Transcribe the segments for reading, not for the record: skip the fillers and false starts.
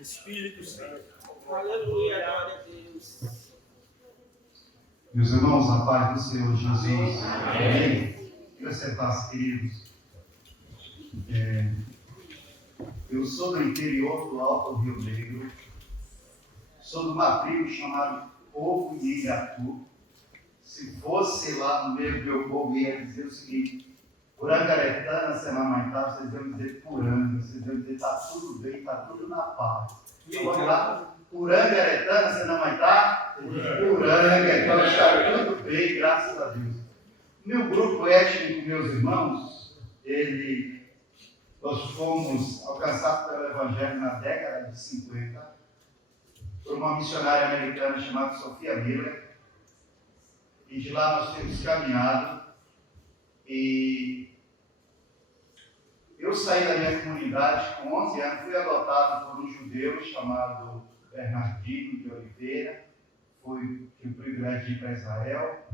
Espírito Santo. Aleluia, glória a Deus. Meus irmãos, a paz do Senhor Jesus. Amém. Que sentar-se, queridos. Eu sou do interior do Alto Rio Negro. Sou de uma tribo chamada Povo Igatu. Se fosse lá no meio do meu povo, ia dizer o seguinte: Purangaretana, Semamaitar, vocês iam dizer Puranga, vocês iam dizer está tudo bem, está tudo na paz. Então vamos lá? Purangaretana, Semamaitar, Puranga, então está tudo bem, graças a Deus. Meu grupo étnico, meus irmãos, nós fomos alcançados pelo Evangelho na década de 50 por uma missionária americana chamada Sophia Miller. E de lá nós temos caminhado. E eu saí da minha comunidade com 11 anos, fui adotado por um judeu chamado Bernardino de Oliveira. Tive o privilégio de ir para Israel,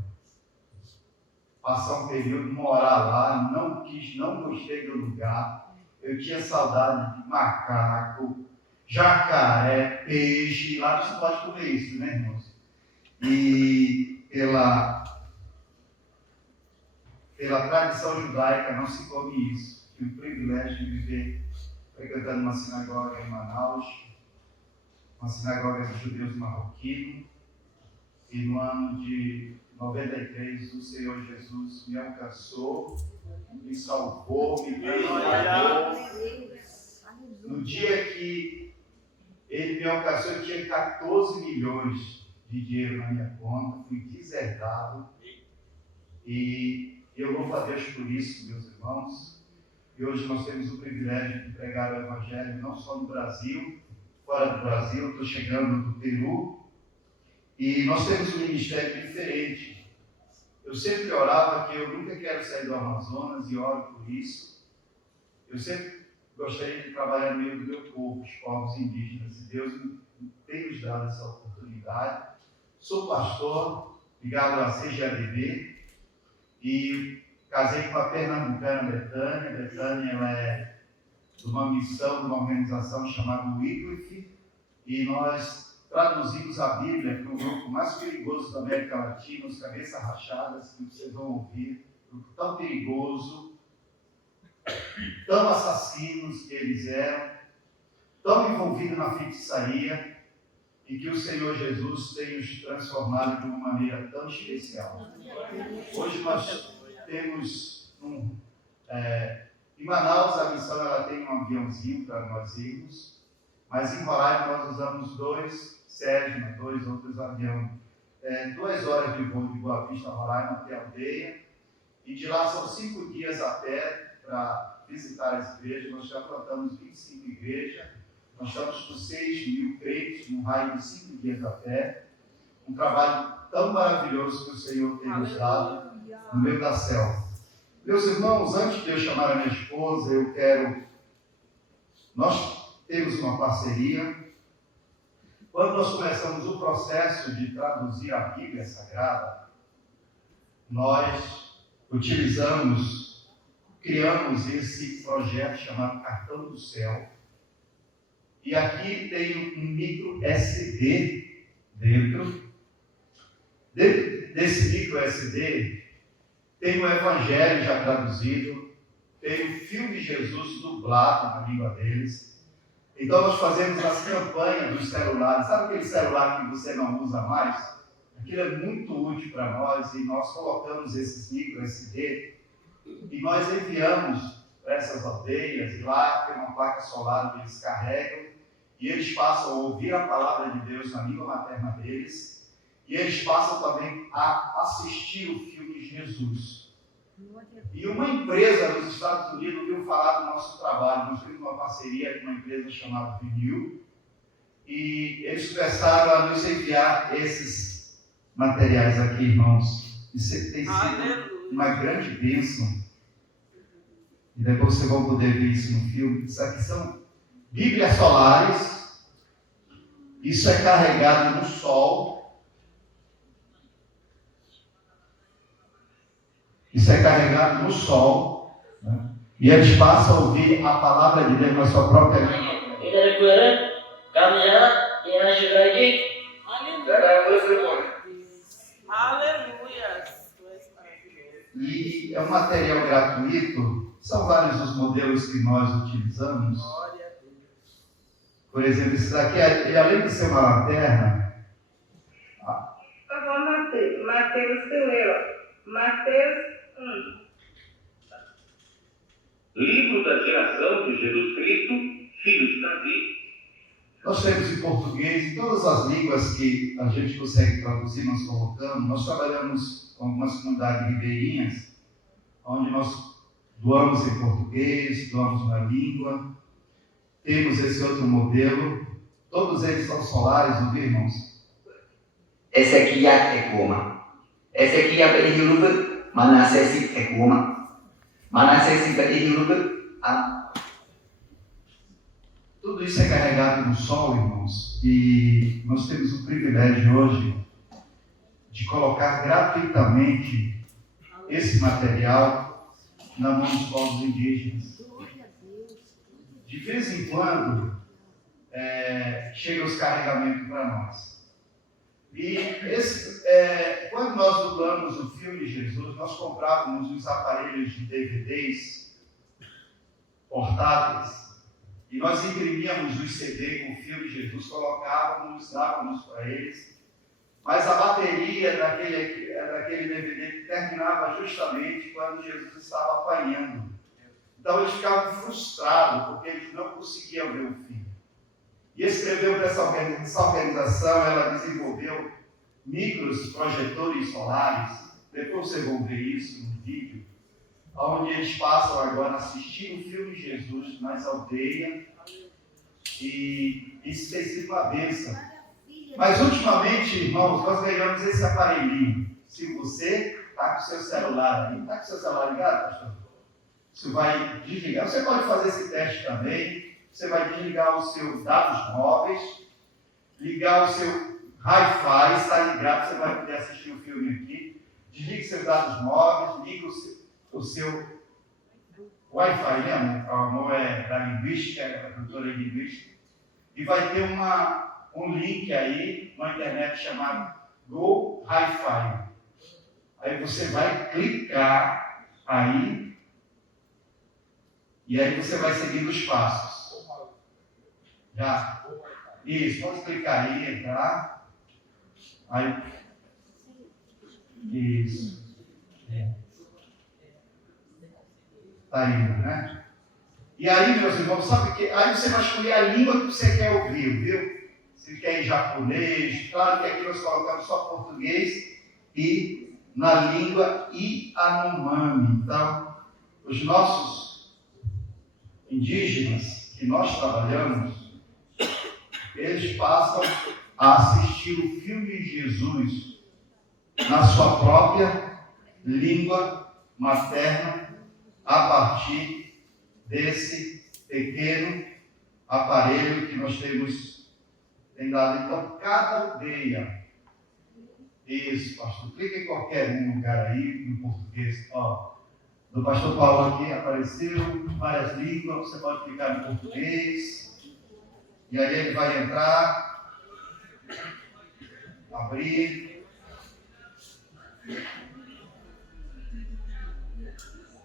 passar um período, morar lá, não gostei do lugar. Eu tinha saudade de macaco, jacaré, peixe, lá você pode comer isso, né, irmãos? E pela tradição judaica não se come isso. Tive o privilégio de viver frequentando uma sinagoga em Manaus, uma sinagoga de judeus marroquinos, e no ano de 93 o Senhor Jesus me alcançou, me salvou, me perdoou. No dia que Ele me alcançou, eu tinha 14 milhões de dinheiro na minha conta, fui deserdado, e eu louvo a Deus por isso, meus irmãos. E hoje nós temos o privilégio de pregar o Evangelho não só no Brasil, fora do Brasil. Estou chegando do Peru, e nós temos um ministério diferente. Eu sempre orava que eu nunca quero sair do Amazonas, e oro por isso. Eu sempre gostaria de trabalhar no meio do meu povo, os povos indígenas, e Deus tem nos dado essa oportunidade. Sou pastor, ligado à CGADB, e casei com a pernambucana Betânia. Betânia, ela é de uma missão, de uma organização chamada Wycliffe, e nós traduzimos a Bíblia para o grupo mais perigoso da América Latina, os Cabeças Rachadas, que vocês vão ouvir, um grupo tão perigoso, tão assassinos que eles eram, tão envolvidos na feitiçaria, e que o Senhor Jesus tem os transformado de uma maneira tão especial. Hoje nós temos em Manaus, a missão ela tem um aviãozinho para nós irmos, mas em Roraima nós usamos 2 Cessna, 2 outros aviões. 2 horas de voo de Boa Vista, Roraima, até a aldeia, e de lá são 5 dias a pé para visitar as igrejas. Nós já plantamos 25 igrejas, nós estamos com 6 mil crentes, num raio de 5 dias a pé. Um trabalho tão maravilhoso que o Senhor tem nos dado no meio da selva. Meus irmãos, antes de eu chamar a minha esposa, nós temos uma parceria. Quando nós começamos o processo de traduzir a Bíblia Sagrada, nós criamos esse projeto chamado Cartão do Céu. E aqui tem um micro SD dentro. Dentro desse micro SD tem o Evangelho já traduzido, tem o filme de Jesus dublado na língua deles. Então nós fazemos as campanhas dos celulares. Sabe aquele celular que você não usa mais? Aquilo é muito útil para nós, e nós colocamos esses micro SD e nós enviamos para essas aldeias, e lá tem uma placa solar que eles carregam, e eles passam a ouvir a palavra de Deus na língua materna deles, e eles passam também a assistir o filme de Jesus. E uma empresa nos Estados Unidos ouviu falar do nosso trabalho. Nós temos uma parceria com uma empresa chamada Vinil, e eles começaram a nos enviar esses materiais aqui, irmãos. Isso tem sido uma grande bênção. E depois vocês vão poder ver isso no filme. Isso aqui são Bíblias solares. Isso é carregado no sol. Isso é carregado no sol, né? E eles passam a ouvir a palavra de Deus na sua própria língua. que nós utilizamos. Glória a Deus. Por exemplo, esse daqui, além de ser uma lanterna. Por favor, Mateus, tu leu. Mateus 1. Livro da geração de Jesus Cristo, filho de Davi. Nós temos em português, em todas as línguas que a gente consegue traduzir, nós colocamos. Nós trabalhamos com algumas comunidades ribeirinhas, onde nós doamos em português, doamos na língua. Temos esse outro modelo. Todos eles são solares, não viu, irmãos? Ezekiel é Goma. Ezekiel berarti huruf Manasesi é Goma. Manasesi berarti huruf A. Tudo isso é carregado no sol, irmãos, e nós temos o privilégio hoje de colocar gratuitamente esse material na mão dos povos indígenas. De vez em quando, chegam os carregamentos para nós. E quando nós dublamos o filme Jesus, nós comprávamos uns aparelhos de DVDs portáteis. E nós imprimíamos os CD com o filme de Jesus, colocávamos, dávamos para eles. Mas a bateria daquele DVD terminava justamente quando Jesus estava apanhando. Então eles ficavam frustrados, porque eles não conseguiam ver o filme. E escreveu para essa organização, ela desenvolveu micros projetores solares. Depois vocês vão ver isso no vídeo, onde eles passam agora a assistir o filme Jesus nas aldeias, e isso tem sido uma bênção. Mas ultimamente, irmãos, nós ganhamos esse aparelhinho. Se você está com o seu celular aí, está com o seu celular ligado, pastor? Você vai desligar. Você pode fazer esse teste também. Você vai desligar os seus dados móveis, ligar o seu Hi-Fi, está ligado, você vai poder assistir o filme aqui. Desligue seus dados móveis, liga o seu Wi-Fi, né? O amor é da linguística, é da doutora linguística. E vai ter um link aí na internet chamado Go Hi-Fi. Aí você vai clicar aí e aí você vai seguindo os passos. Já? Isso, pode clicar aí, entrar. Aí. Isso. Está indo, né? E aí, meus irmãos, sabe o que? Aí você vai escolher a língua que você quer ouvir, viu? Se quer em japonês, claro que aqui nós colocamos só português e na língua Yanomami. Então, os nossos indígenas que nós trabalhamos, eles passam a assistir o filme de Jesus na sua própria língua materna, a partir desse pequeno aparelho que nós tem dado. Então, cada aldeia, isso, pastor, clica em qualquer lugar aí, no português, ó, do pastor Paulo aqui apareceu, várias línguas, você pode clicar no português, e aí ele vai entrar, abrir,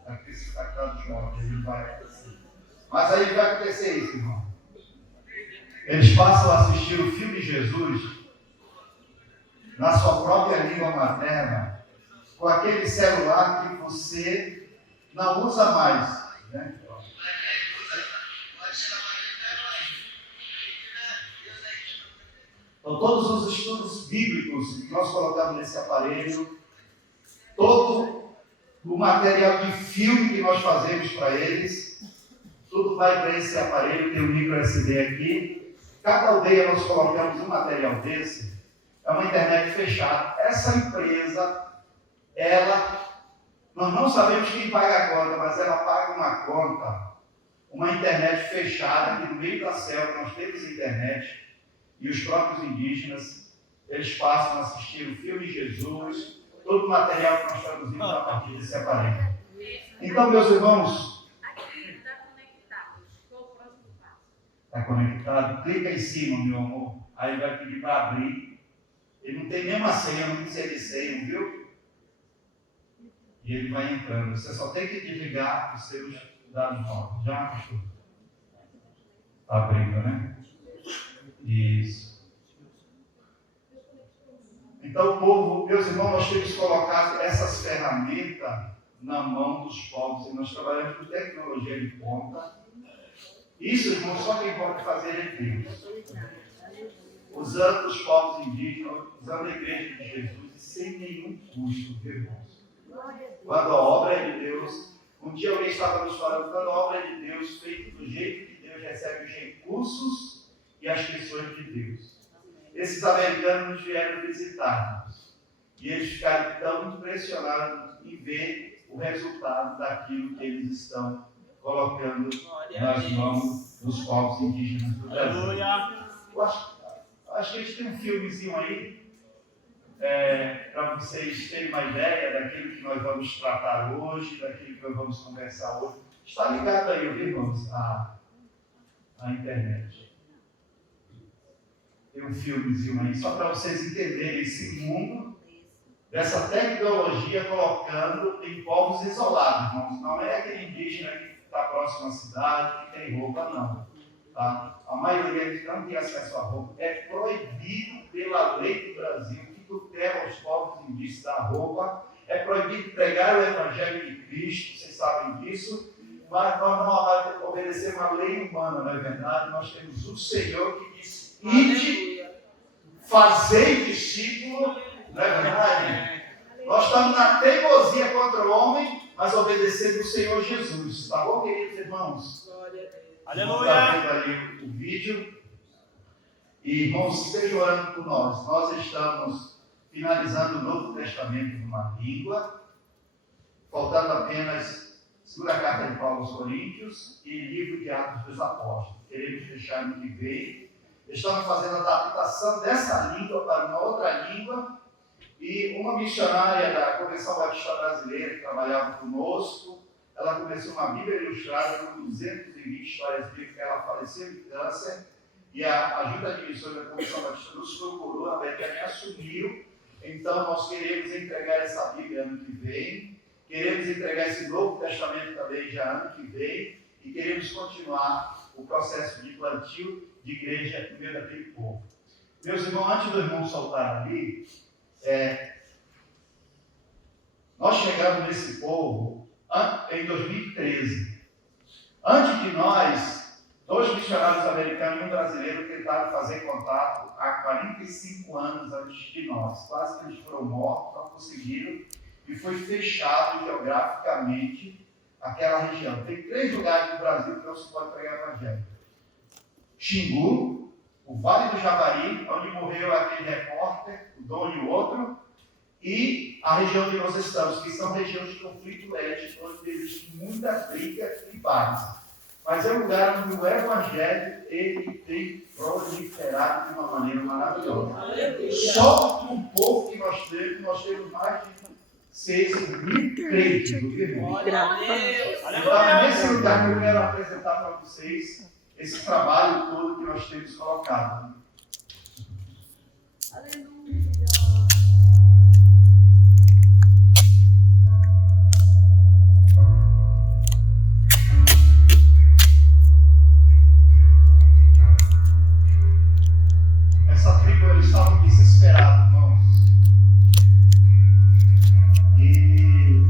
aqui está traduzindo, ele vai acontecer. Mas aí vai acontecer isso, irmão. Eles passam a assistir o filme de Jesus na sua própria língua materna, com aquele celular que você não usa mais, né? Então, todos os estudos bíblicos que nós colocamos nesse aparelho, todo o material de filme que nós fazemos para eles, tudo vai para esse aparelho, tem um micro SD aqui. Cada aldeia nós colocamos um material desse, é uma internet fechada. Essa empresa, nós não sabemos quem paga a conta, mas ela paga uma conta, uma internet fechada, que no meio da selva nós temos internet, e os próprios indígenas, eles passam a assistir o filme de Jesus, todo o material que nós traduzimos a partir desse aparelho. Então, meus irmãos, está conectado? Clica em cima, meu amor, aí vai pedir para abrir. Ele não tem nenhuma senha, não precisa de senha, viu? E ele vai entrando. Você só tem que desligar os seus Dá no palco. Já? Abrindo, né? Isso. Então, o povo, meus irmãos, nós temos colocado essas ferramentas na mão dos povos e nós trabalhamos com tecnologia de ponta. Isso, irmão, só quem pode fazer é Deus. Usando os povos indígenas, usando a igreja de Jesus, e sem nenhum custo, irmãos. Quando a obra é de Deus, um dia alguém estava nos falando, quando a obra é de Deus, feita do jeito que Deus recebe os recursos e as pessoas de Deus. Esses americanos vieram visitar-nos e eles ficaram tão impressionados em ver o resultado daquilo que eles estão colocando nas mãos dos povos indígenas do Brasil. Eu acho que a gente tem um filmezinho aí para vocês terem uma ideia daquilo que nós vamos tratar hoje, daquilo que nós vamos conversar hoje. Está ligado aí, irmãos, à internet. Tem um filmezinho aí, só para vocês entenderem esse mundo dessa tecnologia colocando em povos isolados, irmãos. Não é aquele indígena que está próximo à cidade, que tem roupa, não. Tá? A maioria não tem acesso à roupa. É proibido pela lei do Brasil que tutela os povos indígenas da roupa. É proibido pregar o Evangelho de Cristo, vocês sabem disso. Mas nós não obedecemos uma lei humana, não é verdade? Nós temos o Senhor que diz: ide, fazei discípulo, não é verdade? Nós estamos na teimosia contra o homem, mas obedecendo o Senhor Jesus. Tá bom, queridos irmãos? Aleluia! Está vendo ali o vídeo. E irmãos, estejam orando por nós. Nós estamos finalizando o Novo Testamento numa língua, faltando apenas segunda carta de Paulo aos Coríntios e livro de Atos dos Apóstolos. Queremos deixar no que vem. Estamos fazendo a adaptação dessa língua para uma outra língua. E uma missionária da Convenção Batista Brasileira que trabalhava conosco, ela começou uma Bíblia ilustrada com 220 histórias bíblicas. Ela faleceu de câncer e a ajuda de missões da Convenção Batista nos procurou, a Betânia assumiu. Então nós queremos entregar essa Bíblia ano que vem. Queremos entregar esse Novo Testamento também já ano que vem e queremos continuar o processo de plantio de igreja no meio daquele povo. Meus irmãos, antes do irmão soltar ali, nós chegamos nesse povo em 2013. Antes de nós, 2 missionários americanos e um brasileiro tentaram fazer contato há 45 anos antes de nós. Quase que eles foram mortos, não conseguiram. E foi fechado geograficamente aquela região. Tem 3 lugares no Brasil que não se pode pregar o Evangelho: Xingu, o Vale do Javari, onde morreu aquele repórter, o dono e o outro, e a região onde nós estamos, que são regiões de conflito étnico, onde existe muita briga tribais. Mas é um lugar onde o Evangelho ele tem proliferado de uma maneira maravilhosa. Só com o povo que nós temos mais de 6.000 crentes, irmão. Então é nesse lugar que eu quero apresentar para vocês esse trabalho todo que nós temos colocado. Aleluia. Essa tribo, eles estavam desesperados, irmãos. E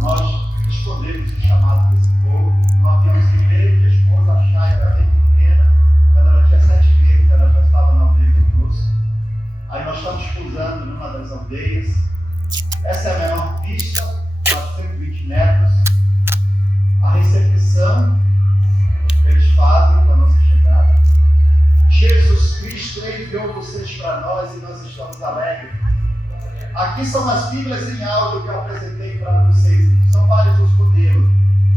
nós respondemos o chamado desse povo. Nós tínhamos primeiro que a esposa, a Chay, era bem pequena. Quando ela tinha 7 meses, ela já estava na aldeia conosco. Aí nós estamos pousando numa das aldeias. Essa é a menor pista, 420 metros. A recepção que eles fazem com a nossa chegada. Jesus Cristo enviou vocês para nós e nós estamos alegres. Aqui são as Bíblias em áudio que eu apresentei para vocês. São vários os modelos.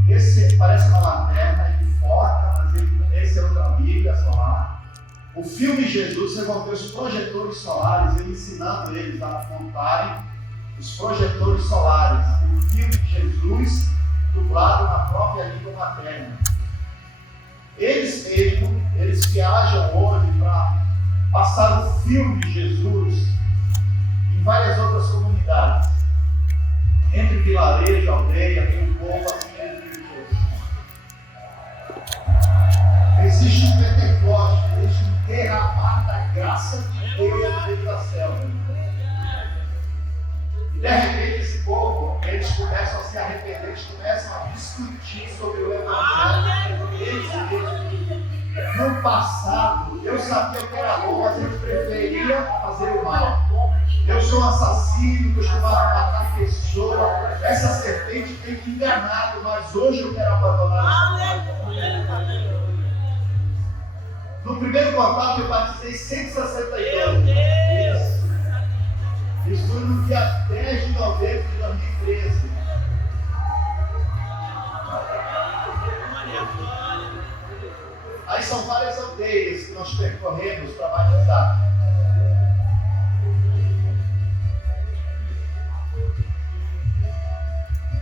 Esse parece uma lanterna, ele foca, mas esse é outra Bíblia solar. O filme Jesus revolveu os projetores solares, eu ensinando eles a montarem os projetores solares. O filme de Jesus dublado na própria língua materna. Eles mesmos, eles viajam hoje para passar o filme de Jesus em várias outras comunidades. Entre vilarejo, aldeia, tem um povo aqui entre Jesus. Existe um Pentecostes, existe um derramar da graça de Deus no meio da selva. E de repente esse povo, eles começam a se arrepender, eles começam a discutir sobre o Evangelho. No passado, eu sabia que era bom, mas eu preferia fazer o mal. Eu sou um assassino, costumava matar pessoa. Essa serpente tem me enganado, mas hoje eu quero abandonar essa parte. No primeiro contato eu batizei 162. Isso foi no dia 10 de novembro de 2013. Aí são várias aldeias que nós percorremos para batizar.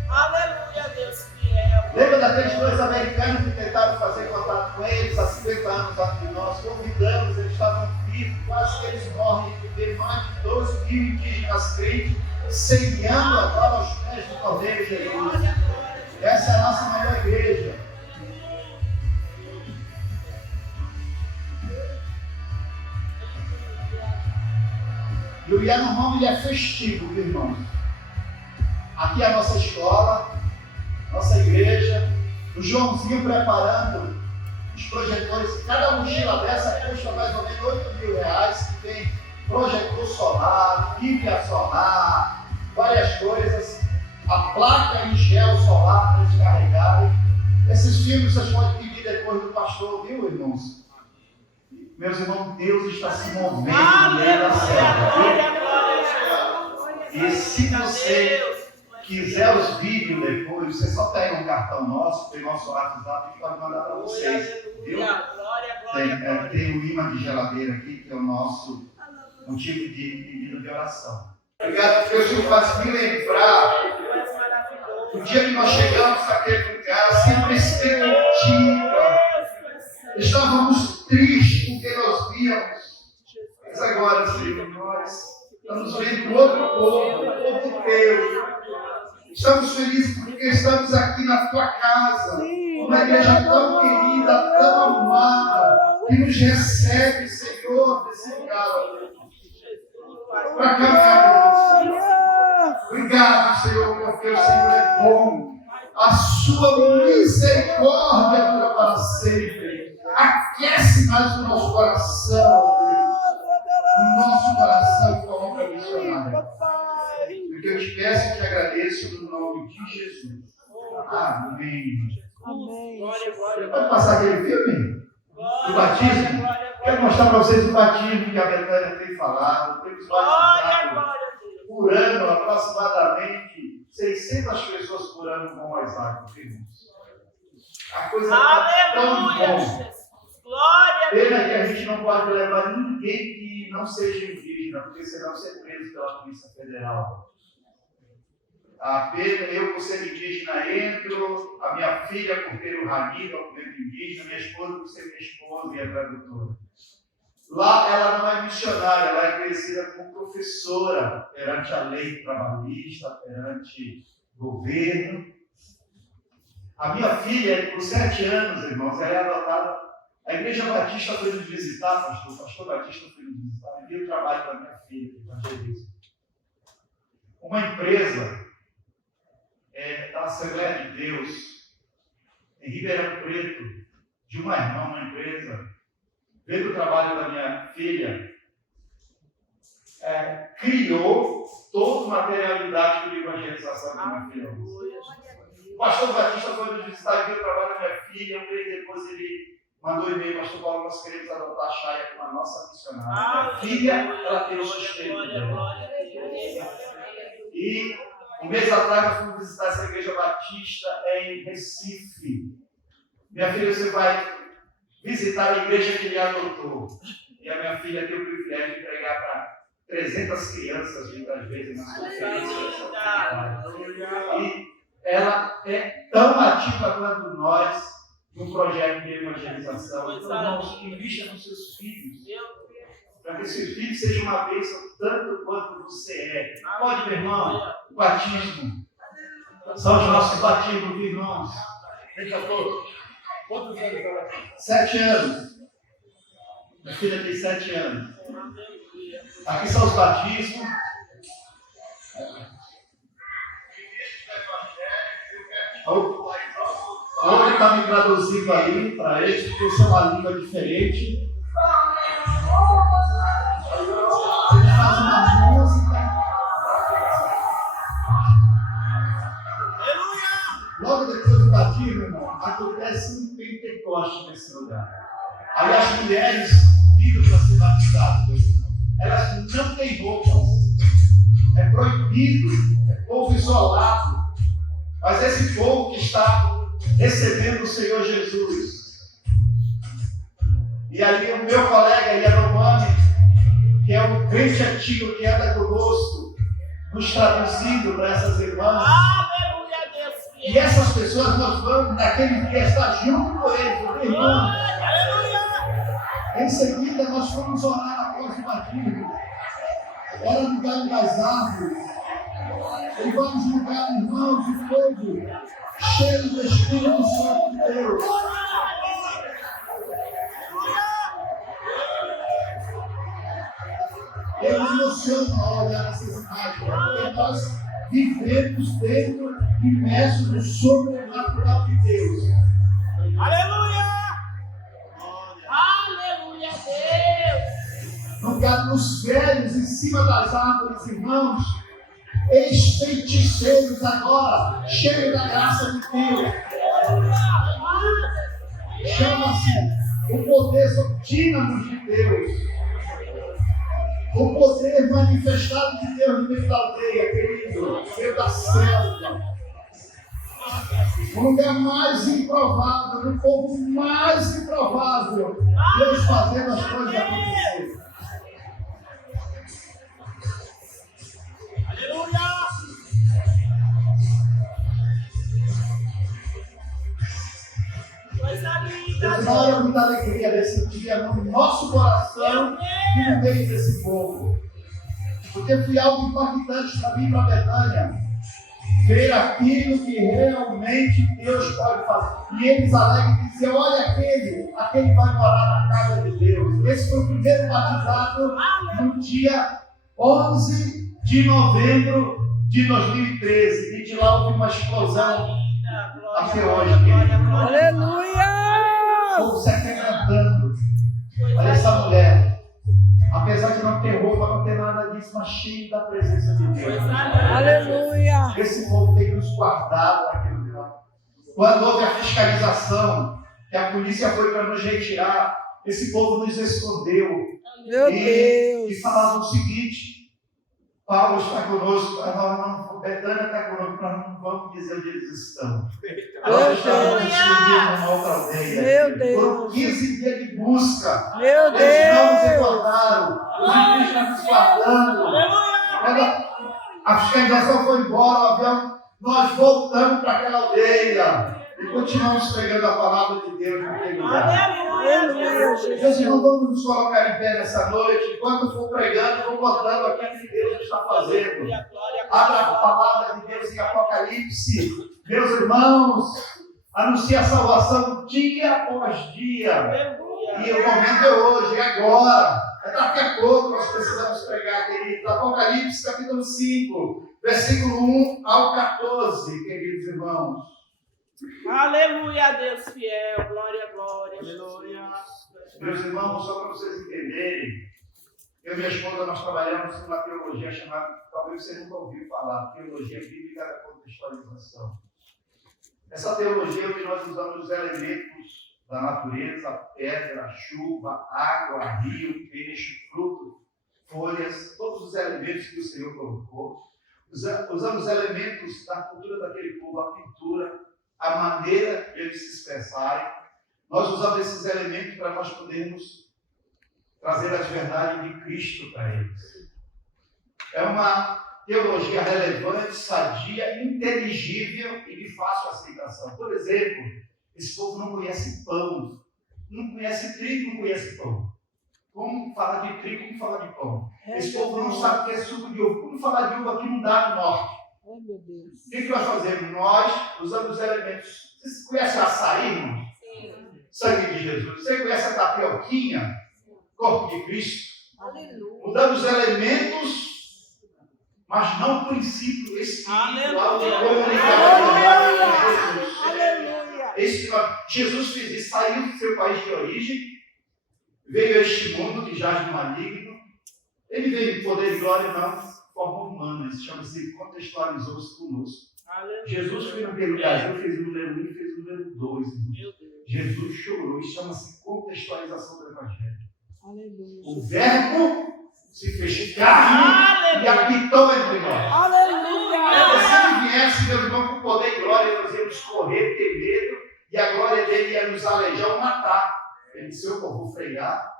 Aleluia, Deus fiel. Lembra daqueles dois americanos que tentaram fazer contato com eles há 50 anos antes de nós? Convidamos, eles estavam vivos, quase que eles morrem de ver mais de 12 mil indígenas crentes semeando agora aos pés do Cordeiro de Jesus. Essa é a nossa maior igreja. E o Yanomami ele é festivo, viu, irmãos? Aqui é a nossa escola, nossa igreja, o Joãozinho preparando os projetores. Cada mochila dessa custa mais ou menos R$8.000, que tem projetor solar, Bíblia solar, várias coisas, a placa em gel solar para eles carregarem. Esses filmes vocês podem pedir depois do pastor, viu, irmãos? Meus irmãos, Deus está se movendo no meio da selva, viu? E se você quiser os vídeos depois, você só pega um cartão nosso, tem nosso WhatsApp e pode mandar para vocês, viu? Tem um imã de geladeira aqui, que é o nosso motivo de pedido de oração. Obrigado, Deus, me faz me lembrar o dia que nós chegamos naquele lugar, sem perspectiva. Estávamos tristes porque nós víamos, mas agora, Senhor, nós estamos vendo outro povo, o povo de Deus. Estamos felizes porque estamos aqui na tua casa, uma igreja tão querida, tão amada, que nos recebe, Senhor, nesse lugar. Para cá, Deus. Obrigado, Senhor, porque o Senhor é bom. A sua misericórdia dura para sempre. Aquece mais o nosso coração, Deus. O nosso coração com a obra missionária. Porque eu te peço e te agradeço no nome de Jesus. Amém. Pode passar aquele filme? Do batismo? Quero mostrar para vocês o batismo que a Betânia tem falado. Temos batizado por ano, aproximadamente 600 pessoas por ano com o Isaac, irmãos. A coisa está tão bom. Pena que a gente não pode levar ninguém que não seja indígena, porque senão ser preso pela Polícia Federal. A pena, eu por ser indígena entro, a minha filha por ter o Rani, documento indígena, minha esposa por ser minha esposa e a tradutora. Lá ela não é missionária, ela é conhecida como professora perante a lei trabalhista, perante o governo. A minha filha, por 7 anos, irmãos, ela é adotada. A Igreja Batista foi nos visitar, pastor. O pastor Batista foi nos visitar e viu o trabalho da minha filha, de evangelismo. Uma empresa da Assembleia de Deus, em Ribeirão Preto, de uma irmã, uma empresa, vendo o trabalho da minha filha, criou toda a materialidade de evangelização da minha filha. O pastor Batista foi nos visitar e viu o trabalho da minha filha. Um mês depois ele mandou e-mail: pastor Paulo, nós queremos adotar a Chay como a nossa missionária. Minha filha, ela tem o sustento dela. E um mês atrás nós fomos visitar essa igreja batista em Recife. Minha filha, você vai visitar a igreja que ele adotou. E a minha filha tem o privilégio de pregar para 300 crianças, muitas vezes, nas conferências. E ela é tão ativa quanto nós no projeto de evangelização. Então, irmãos, invista nos seus filhos, para que seus filhos sejam uma bênção tanto quanto você é. Pode, meu irmão, o batismo. São os nossos batismos, irmãos. Quantos anos ela tem? 7 anos. Minha filha tem 7 anos. Aqui são os batismos. Hoje está me traduzindo aí para eles, porque isso é uma língua diferente. Ele faz uma música. Logo depois do batismo, irmão, acontece um Pentecoste nesse lugar. Aí as mulheres viram para ser batizadas. Elas não têm roupas. É proibido. É povo isolado. Mas esse povo que está recebendo o Senhor Jesus. E ali o meu colega Yanomami, que é um crente antigo que anda conosco, nos traduzindo para essas irmãs. Aleluia, Deus fiel. E essas pessoas nós vamos naquele dia estar junto com eles, irmão. Aleluia. Em seguida nós fomos orar após o batismo. Era no galho das árvores. E vamos lugar, irmãos, de fogo, cheio do Espírito Santo de Deus. Eu me emociono ao olhar essas imagens, porque nós vivemos dentro, imersos no sobrenatural de Deus. Aleluia. Aleluia, Deus. No lugar dos velhos, em cima das árvores, irmãos, ex-feiticeiros agora, cheios da graça de Deus. Chama-se o poder dínamo de Deus. O poder manifestado de Deus no meio da aldeia, querido, no meio da selva. O lugar mais improvável, o povo mais improvável, Deus fazendo as coisas acontecerem. Aleluia. Coisa linda. Deus olha muita alegria desse dia no nosso coração e no meio desse povo. Porque foi algo impactante para mim, para Betânia, ver aquilo que realmente Deus pode fazer. E eles alegam e dizem: olha aquele vai morar na casa de Deus. Esse foi o primeiro batizado no dia 11 de novembro de 2013. E de lá houve uma explosão até hoje. Aleluia! O povo se acreditando. Olha essa mulher. Apesar de não ter roupa, não ter nada disso, mas cheio da presença de Deus. Aleluia! Esse povo tem nos guardado naquele lugar. Quando houve a fiscalização, que a polícia foi para nos retirar, esse povo nos escondeu. Meu Deus! E falava o seguinte: Paulo está conosco, Betânia está conosco, nós não vamos dizer onde eles estão. Nós estamos escondidos numa outra aldeia. Meu Deus! Foram 15 dias de busca. Meu Eles não nos Deus! encontraram. Os indígenas estão nos guardando. Quando a fiscalização foi embora, o avião, nós voltamos para aquela aldeia e continuamos pregando a palavra de Deus naquele lugar. Aleluia, Jesus! Meus irmãos, vamos nos colocar em pé nessa noite. Enquanto eu for pregando, eu vou contando aquilo que Deus está fazendo. Abra a palavra de Deus em Apocalipse. Meus irmãos, anuncia a salvação dia após dia. E o momento é hoje, é agora. É daqui a pouco nós precisamos pregar, queridos. Apocalipse capítulo 5, versículo 1 ao 14, queridos irmãos. Aleluia, Deus fiel. Glória, glória. Aleluia. Meus irmãos, só para vocês entenderem, eu e minha esposa, nós trabalhamos numa teologia chamada, talvez você nunca ouviu falar, Teologia Bíblica da Contextualização. Essa teologia é onde nós usamos os elementos da natureza: a pedra, a chuva, água, rio, peixe, fruto, folhas, todos os elementos que o Senhor colocou. Usamos elementos da cultura daquele povo, a pintura, a maneira de eles se expressarem. Nós usamos esses elementos para nós podermos trazer as verdades de Cristo para eles. É uma teologia relevante, sadia, inteligível e de fácil aceitação. Por exemplo, esse povo não conhece pão, não conhece trigo, não conhece pão. Como falar de trigo, como falar de pão? Esse povo não sabe o que é suco de uva. Como falar de uva que não dá no norte? Oh, meu Deus! O que nós fazemos? Nós usamos elementos. Vocês conhecem açaí, irmãos? Sim. sangue de Jesus. Você conhece a tapioquinha, corpo de Cristo? Aleluia. Mudando os elementos, mas não o princípio espiritual de comunidade com Jesus. Aleluia. Jesus fez isso, saiu do seu país de origem, veio a este mundo que jaz no maligno. Ele veio em poder e glória, não forma humana. Isso chama-se contextualizou-se conosco. Aleluia. Jesus foi naquele lugar, fez o número 1 e fez o número 2. Meu Deus. Jesus chorou, isso chama-se contextualização do Evangelho. Aleluia. O verbo se fez carne e habitou entre nós. Aleluia. Se ele viesse, meu irmão, com poder e glória, nós íamos correr, ter medo, e a glória dele ia nos alejar ou matar. Ele disse: eu vou frear.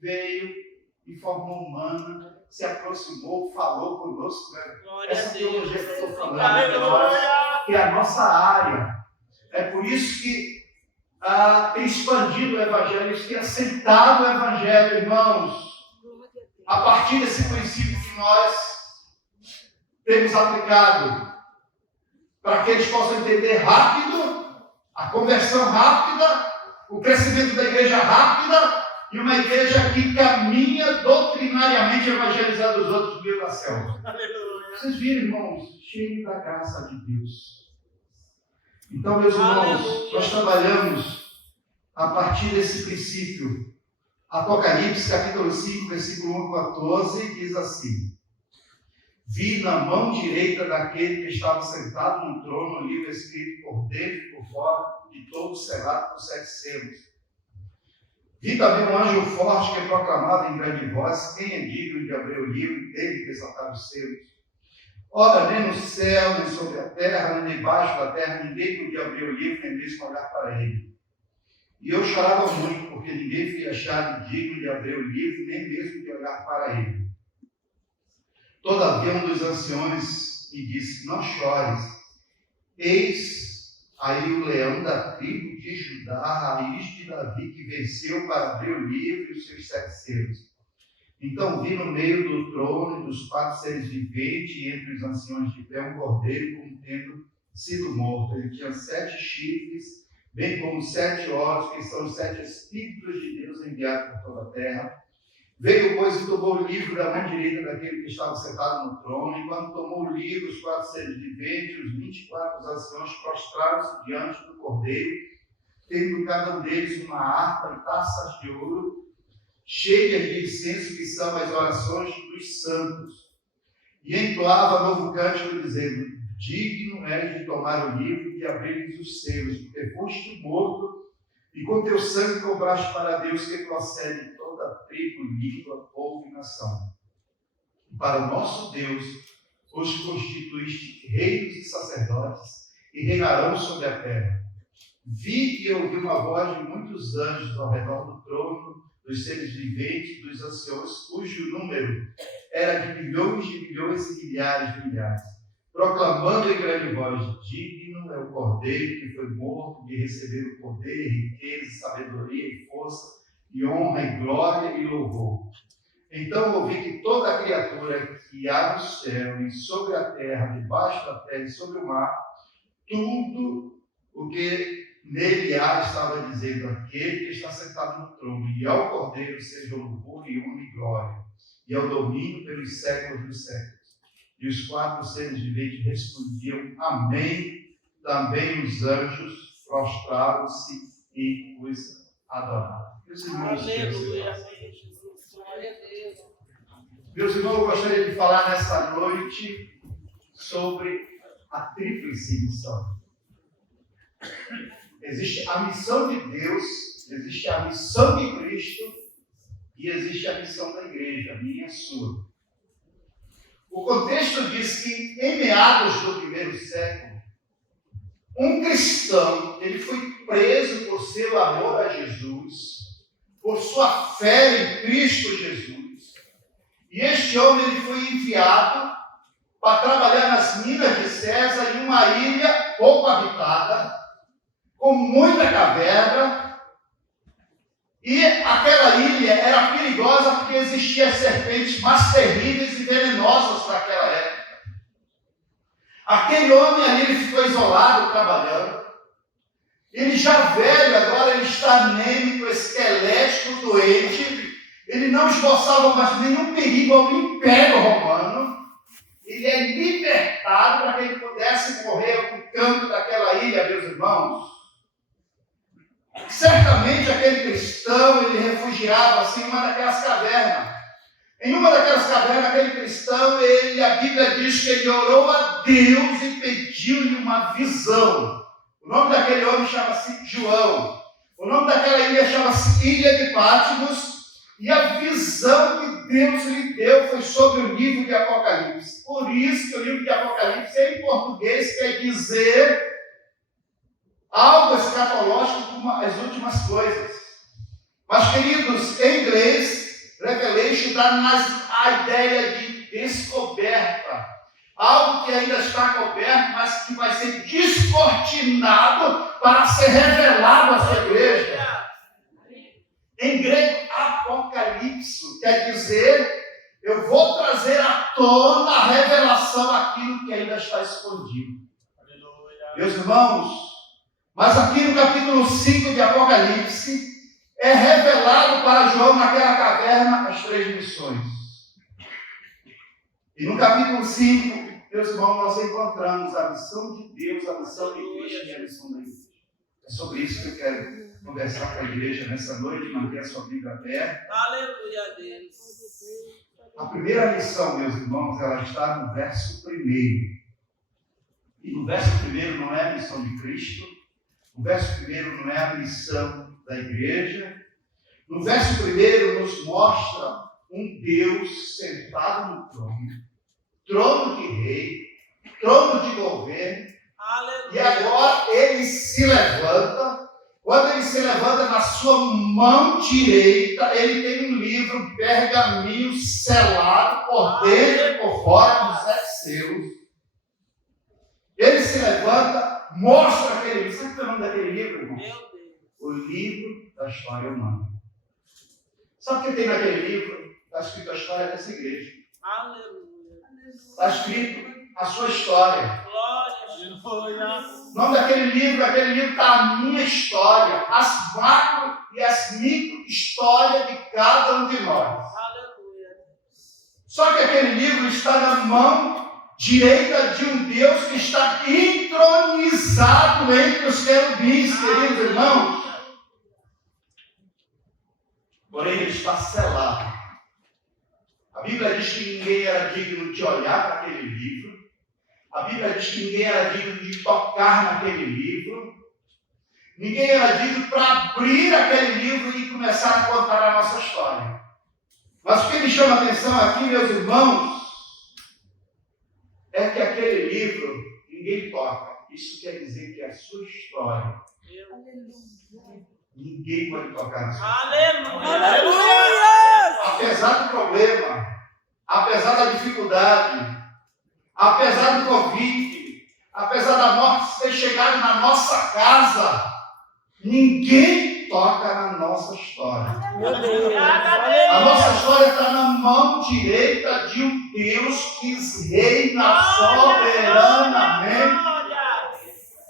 Veio em forma humana, se aproximou, falou conosco. Glória Essa a Deus. teologia que eu estou falando Aleluia. que é a nossa área. É por isso que tem expandido o Evangelho, isso tem assentado o Evangelho, irmãos. A partir desse princípio que nós temos aplicado, para que eles possam entender rápido, a conversão rápida, o crescimento da igreja rápida, e uma igreja que caminha doutrinariamente evangelizando os outros no meio da selva. Vocês viram, irmãos, cheio da graça de Deus. Então, meus irmãos, nós trabalhamos a partir desse princípio. Apocalipse, capítulo 5, versículo 1 a 14, diz assim: vi na mão direita daquele que estava sentado no trono o livro escrito por dentro e por fora, de todo selado por 7 selos. Vi também um anjo forte que proclamava em grande voz: quem é digno de abrir o livro e dele desatar os selos? Ora, nem no céu, nem sobre a terra, nem debaixo da terra, ninguém podia abrir o livro, nem mesmo olhar para ele. E eu chorava muito, porque ninguém foi achado digno de abrir o livro, nem mesmo de olhar para ele. Todavia, um dos anciões me disse: não chores, eis aí o leão da tribo de Judá, a raiz de Davi, que venceu para abrir o livro e os seus 7 selos. Então vi no meio do trono e dos 4 seres viventes, e entre os anciões de pé, um cordeiro como tendo sido morto. Ele tinha 7 chifres, bem como 7 olhos, que são os 7 Espíritos de Deus enviados por toda a terra. Veio, pois, e tomou o livro da mão direita daquele que estava sentado no trono, e quando tomou o livro, os 4 seres viventes, os 24 anciãos prostraram-se diante do cordeiro, tendo cada um deles uma harpa e taças de ouro, cheias de incenso, que são as orações dos santos. E entoava novo cântico, dizendo: digno és de tomar o livro e de abrir os selos, porque foste morto, e com teu sangue compraste para Deus, que procede de toda tribo, língua, povo e nação. E para o nosso Deus os constituíste reinos e sacerdotes, e reinarão sobre a terra. Vi e ouvi uma voz de muitos anjos ao redor do trono, dos seres viventes, dos anciãos, cujo número era de milhões e milhares de milhares, proclamando em grande voz: digno é o cordeiro que foi morto de receber o poder, riqueza, sabedoria e força, e honra e glória e louvor. Então ouvi que toda a criatura que há no céu e sobre a terra, debaixo da terra e sobre o mar, tudo o que nele há, estava dizendo: aquele que está sentado no trono e ao cordeiro seja louvor e honra e glória, e ao domínio pelos séculos dos séculos. E os 4 seres viventes respondiam: amém. Também os anjos prostraram-se e os adoraram. Meus irmãos, Aleluia. Amém, Jesus. Glória a Deus. meus irmãos, eu gostaria de falar nessa noite sobre a tríplice missão. Existe a missão de Deus, existe a missão de Cristo e existe a missão da igreja, a minha e a sua. O contexto diz que em meados do 1º século, um cristão, ele foi preso por seu amor a Jesus, por sua fé em Cristo Jesus. E este homem ele foi enviado para trabalhar nas minas de César, em uma ilha pouco habitada, com muita caverna, e aquela ilha era perigosa porque existiam serpentes mais terríveis e venenosas para aquela época. Aquele homem ali ele ficou isolado trabalhando, Ele já velho, agora ele está anêmico, esquelético, doente. Ele não esboçava mais nenhum perigo ao Império Romano. Ele é libertado para que ele pudesse morrer no canto daquela ilha, meus irmãos. Certamente aquele cristão, ele refugiava-se em uma daquelas cavernas. Em uma daquelas cavernas, aquele cristão, a Bíblia diz que ele orou a Deus e pediu-lhe uma visão. O nome daquele homem chama-se João. O nome daquela ilha chama-se Ilha de Patmos. E a visão que Deus lhe deu foi sobre o livro de Apocalipse. Por isso que o livro de Apocalipse, em português, quer dizer algo escatológico como as últimas coisas. Mas, queridos, em inglês, Revelation dá a ideia de descoberta. Algo que ainda está coberto, mas que vai ser descortinado para ser revelado à sua igreja. Em grego, Apocalipse quer dizer, eu vou trazer à tona a revelação daquilo que ainda está escondido. Meus irmãos, mas aqui no capítulo 5 de Apocalipse, é revelado para João naquela caverna as 3 missões. E no capítulo 5, meus irmãos, nós encontramos a missão de Deus, a missão de Cristo e a missão da igreja. É sobre isso que eu quero conversar com a igreja nessa noite, manter a sua Bíblia aberta. Aleluia a Deus. A primeira missão, meus irmãos, ela está no verso 1. E no verso 1 não é a missão de Cristo. No verso 1 não é a missão da igreja. No verso 1 nos mostra um Deus sentado no trono de rei, trono de governo. Aleluia. E agora ele se levanta. Quando ele se levanta, na sua mão direita, ele tem um livro, pergaminho selado por dentro e por fora, com 7 selos. Ele se levanta, mostra aquele livro. Sabe o que é o nome daquele livro, irmão? Meu Deus. O livro da história humana. Sabe o que tem naquele livro? Está escrito a história dessa igreja. Aleluia. Está escrito a sua história. Glória. O nome daquele livro está a minha história, as macro e as micro histórias de cada um de nós. Aleluia. Só que aquele livro está na mão direita de um Deus que está entronizado entre os querubins, queridos irmãos. Porém, ele está selado. A Bíblia diz que ninguém era digno de olhar para aquele livro. A Bíblia diz que ninguém era digno de tocar naquele livro. Ninguém era digno para abrir aquele livro e começar a contar a nossa história. Mas o que me chama a atenção aqui, meus irmãos, é que aquele livro ninguém toca. Isso quer dizer que a sua história, ninguém pode tocar na sua história. Aleluia. Apesar do problema, apesar da dificuldade, apesar do Covid, apesar da morte ter chegado na nossa casa, ninguém toca na nossa história. A nossa história está na mão direita de um Deus que reina soberanamente.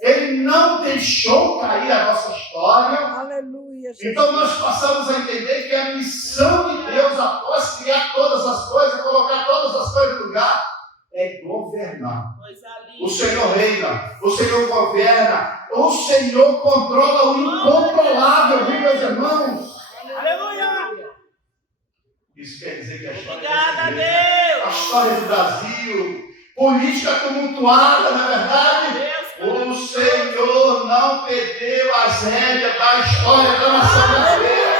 Ele não deixou cair a nossa história. Aleluia. Então nós passamos a entender que a missão de Deus, após criar todas as coisas, colocar todas as coisas no lugar, é governar. O Senhor reina, o Senhor governa, o Senhor controla o incontrolável, viu, meus irmãos? Aleluia. Isso quer dizer que a história Obrigada, Deus. A história do Brasil, política tumultuada, não é verdade? O Senhor não perdeu as rédeas da história da nação brasileira.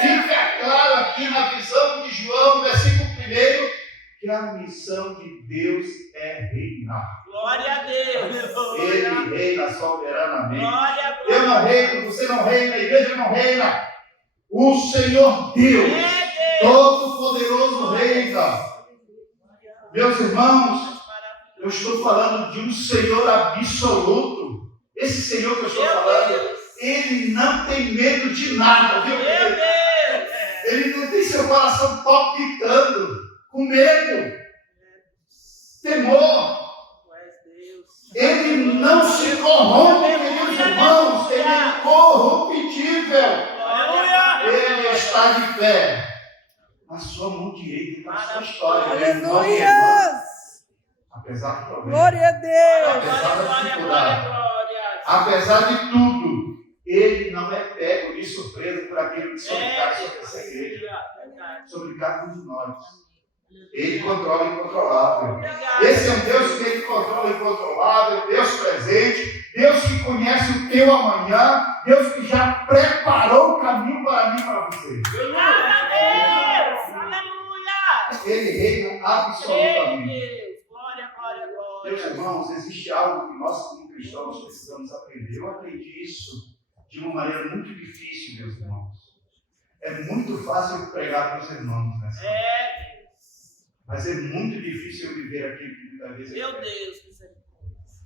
Fica claro aqui na visão de João, versículo 1, que a missão de Deus é reinar. Glória a Deus. Ele reina soberanamente. Glória. Eu não reino, você não reina, a igreja não reina. O Senhor Deus, Todo-Poderoso reina. Meus irmãos, eu estou falando de um Senhor absoluto. Esse Senhor que eu estou falando, Ele não tem medo de nada, viu? Ele não tem seu coração palpitando, com medo, temor. Ele não se corrompe, queridos irmãos. na sua mão direita, na sua história. Aleluia! Apesar do problema, Glória a Deus! apesar da Glória, dificuldade, glória. apesar de tudo, ele não é pego de surpresa por aquilo que sobrecai sobre essa igreja, sobre cada um de nós. Ele controla o incontrolável. Esse é um Deus que ele controla o incontrolável, Deus presente, Deus que conhece o teu amanhã, Deus que já preparou o caminho para mim e para você. Aleluia! Ele reina absolutamente. Deus. Glória, glória, Meus glória. irmãos, existe algo que nós como cristãos precisamos aprender. Eu aprendi isso de uma maneira muito difícil, meus irmãos. É muito fácil pregar para os irmãos, né? Mas é muito difícil eu viver aquilo que muitas vezes eu Meu prego. Deus.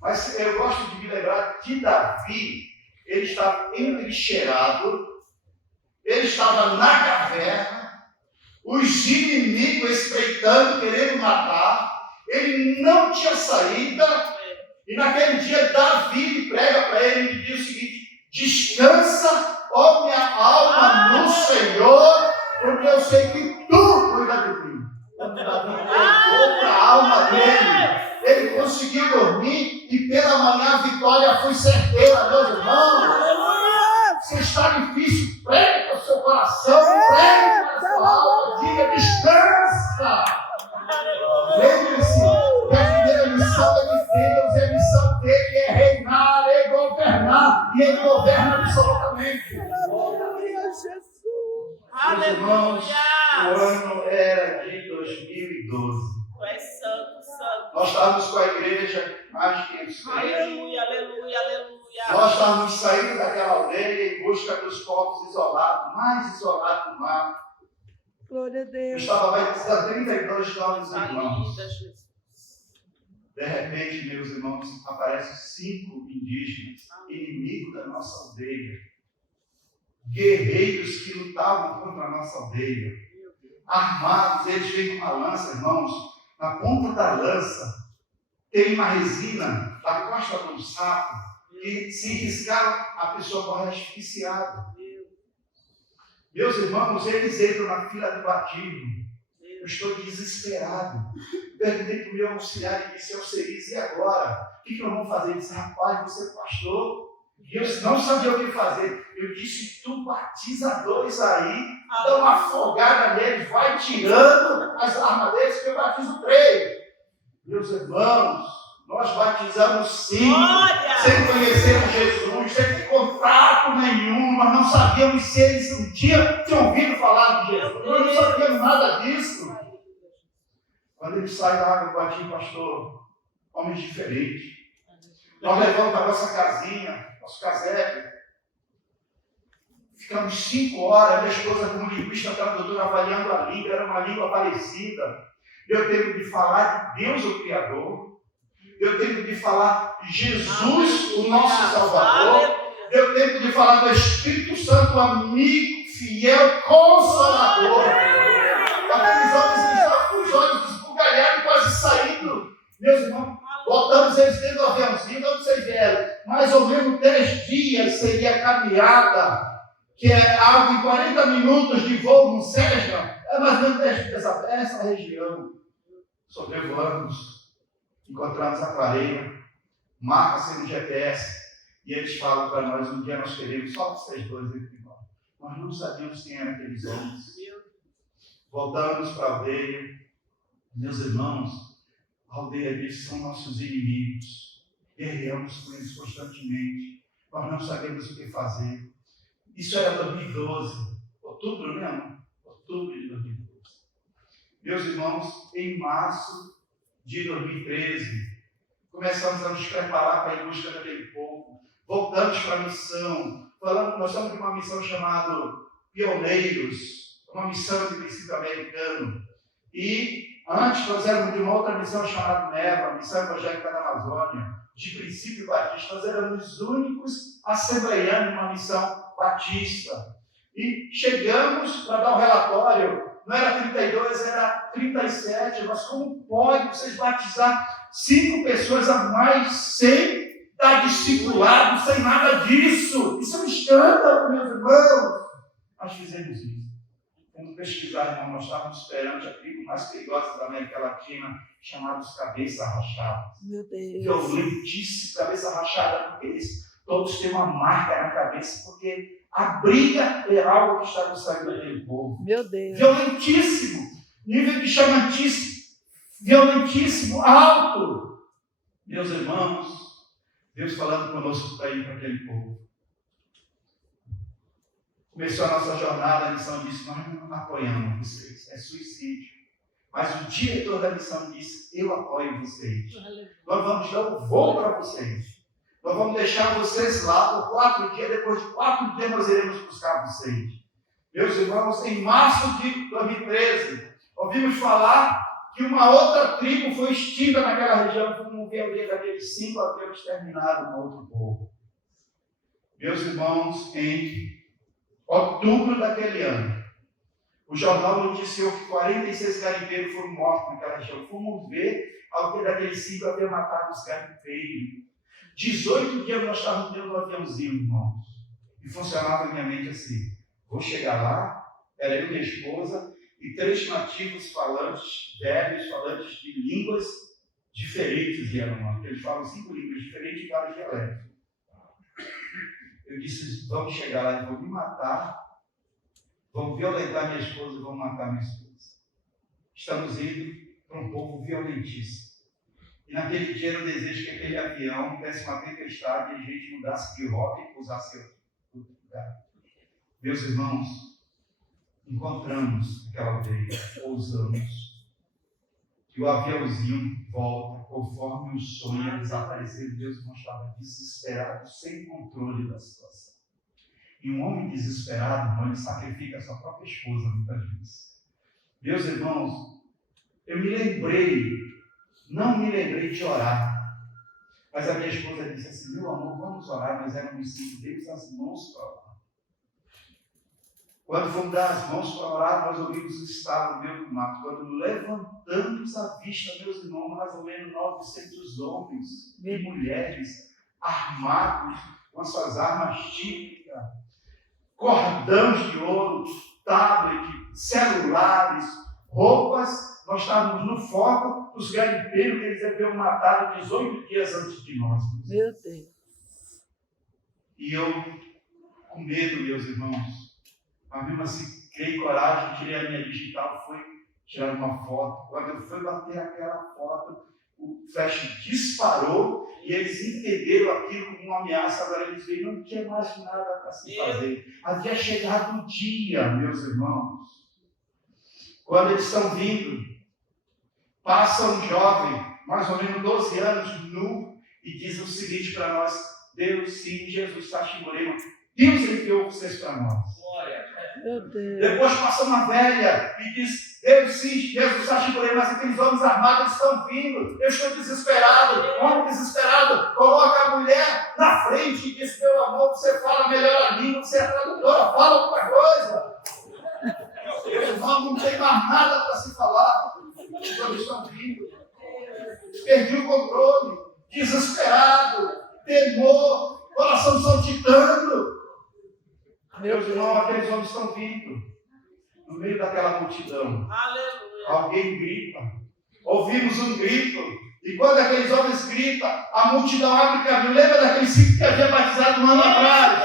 Mas eu gosto de me lembrar de Davi. Ele estava entrincheirado, ele estava na caverna, os inimigos espreitando, querendo matar, ele não tinha saída, e naquele dia Davi prega para ele e diz o seguinte: descansa, ó minha alma, no Senhor, porque eu sei que tu cuida de mim. Quando Davi levou para a alma dele, ele conseguiu dormir e pela manhã a vitória foi certeira, meus irmãos. Aleluia! Se está difícil, pregue para o seu coração, pregue para a sua alma, diga descansa. Lembre-se que a primeira missão é de Deus, e a missão dele é reinar e governar, e ele governa absolutamente. Aleluia, Jesus! Meus irmãos, o Aleluia! ano era de 2012. Tu és santo, santo. Nós estávamos com a igreja mais de 500 crentes. Aleluia, aleluia, aleluia. Nós estávamos saindo daquela aldeia em busca dos povos isolados, mais isolados do mar. Glória a Eu Deus! estava batizando 32 novos Tá irmãos. linda, Jesus. De repente, meus irmãos, aparecem 5 indígenas, inimigos da nossa aldeia. Guerreiros que lutavam contra a nossa aldeia. Armados, eles vêm com uma lança, irmãos. Na ponta da lança tem uma resina da costa do sapo, que se riscar a pessoa morre asfixiada. Meus irmãos, eles entram na fila do batismo. Eu estou desesperado. Perguntei para o meu auxiliar e disse: Alceris, e agora? O que nós vamos fazer? Ele disse: rapaz, você é pastor. E eu não sabia o que fazer. Eu disse: tu batiza 2 aí, dá uma afogada neles, vai tirando as armas deles, que eu batizo 3. Meus irmãos, nós batizamos 5, Glória! sem conhecer Jesus, sem ter contato nenhum, nós não sabíamos se eles um dia tinham ouvido falar de Jesus, nós não sabíamos nada disso. Quando eles saem da água do batismo, pastor, homens diferentes. Nós levamos para a nossa casinha, nosso casebre. Ficamos 5 horas, minha esposa como linguista tradutora avaliando a língua, era uma língua parecida. Deu tempo de falar de Deus, o Criador. Deu tempo de falar de Jesus, o nosso Salvador. Deu tempo de falar do Espírito Santo, amigo, fiel, consolador. Aqueles homens que estavam com os olhos esbugalhados, quase saindo. Meus irmãos, botamos eles dentro do aviãozinho, não vocês vieram. Mais ou menos 10 dias seria a caminhada, que é algo em 40 minutos de voo no Cessna. É mais ou menos 10 dias essa região. Sobrevoamos, encontramos a clareira, marca-se no GPS, e eles falam para nós: um dia nós queremos só vocês 2 entre nós. Nós não sabíamos quem eram aqueles homens. Voltamos para a aldeia. Meus irmãos, a aldeia deles são nossos inimigos. Guerreamos com eles constantemente. Nós não sabemos o que fazer. Isso era 2012, outubro mesmo? Outubro de 2012. Meus irmãos, em março de 2013, começamos a nos preparar para ir em busca daquele povo. Voltamos para a missão. Nós estamos de uma missão chamada Pioneiros, uma missão de princípio americano. E antes nós éramos de uma outra missão chamada NEVA, Missão Evangélica da Amazônia, de princípio batista. Nós éramos os únicos assembleianos de uma missão batista. E chegamos para dar um relatório. Não era 32, era 37. Mas como pode vocês batizar 5 pessoas a mais sem estar discipulado, sem nada disso? Isso é um escândalo, meus irmãos. Nós fizemos isso. Vamos pesquisar, irmão, nós estávamos perante a tribo mais perigosa da América Latina, chamados cabeça rachada. Meu Deus. Violentíssimo, cabeça rachada, porque eles todos têm uma marca na cabeça, porque a briga é algo que está no sangue daquele povo. Meu Deus. Violentíssimo, nível de chamatíssimo, violentíssimo, alto. Meus irmãos, Deus falando conosco para ir para aquele povo. Começou a nossa jornada, a missão disse, nós não apoiamos vocês, é suicídio. Mas o diretor da missão disse, eu apoio vocês. Nós vamos dar o voo para vocês. Nós vamos deixar vocês lá por 4 dias, depois de 4 dias nós iremos buscar vocês. Meus irmãos, em março de 2013, ouvimos falar que uma outra tribo foi extinta naquela região, como ver o dia daqueles 5 haviam exterminado um outro povo. Meus irmãos, em outubro daquele ano, o jornal noticiou que 46 garimpeiros foram mortos naquela região. Fomos ver alguém daqueles 5 haviam matado os garimpeiros. 18 dias nós estávamos dentro do aviãozinho, irmãos. E funcionava na minha mente assim. Vou chegar lá, era eu e minha esposa, e 3 nativos falantes, velhos, falantes de línguas diferentes vieram lá. Eles falam 5 línguas diferentes e vários dialetos. Eu disse, vamos chegar lá e vão me matar, vão violentar minha esposa e vão matar minha esposa. Estamos indo para um povo violentíssimo. E naquele dia era o desejo que aquele avião desse uma tempestade e a gente mudasse de rota e pousasse em outro lugar. Meus irmãos, encontramos aquela aldeia, pousamos, e o aviãozinho volta conforme o sonho ia desaparecer. Deus estava desesperado, sem controle da situação. E um homem desesperado, irmão, ele sacrifica a sua própria esposa muitas vezes. Meus irmãos, eu me lembrei, não me lembrei de orar, mas a minha esposa disse assim, meu amor, vamos orar. Nós éramos 5, demos as mãos para orar. Quando fomos dar as mãos para orar, nós ouvimos o estalo no meio do mato. Quando levantamos a vista, meus irmãos, mais ou menos 900 homens e mulheres armados com as suas armas típicas, cordões de ouro, tablet, celulares, roupas. Nós estávamos no foco dos garimpeiros que eles haviam matado 18 dias antes de nós. Meu Deus. E eu, com medo, meus irmãos, mas mesmo assim, criei coragem, tirei a minha digital, fui tirar uma foto. Quando eu fui bater aquela foto, o flash disparou e eles entenderam aquilo como uma ameaça. Agora eles veem, não tinha mais nada para se fazer. Havia chegado o dia, meus irmãos, quando eles estão vindo, passa um jovem, mais ou menos 12 anos, nu, e diz o seguinte para nós, Deus sim, Jesus Sachimurema, Deus enviou vocês para nós. Meu Deus. Depois passa uma velha e diz, Deus sim, Jesus Sachimurema, mas aqueles homens armados estão vindo, eu estou desesperado. Homem desesperado, coloca a mulher na frente e diz, meu amor, você fala melhor a língua, você é tradutora, fala alguma coisa. Meu irmão, não tem mais nada para se falar. Os homens estão vindo. Perdi o controle, desesperado, temor, coração saltitando. Meus irmãos, aqueles homens estão vindo. No meio daquela multidão. Aleluia. Alguém grita. Ouvimos um grito. E quando aqueles homens gritam, a multidão abre caminho. Lembra daqueles 5 que havia batizado um ano atrás?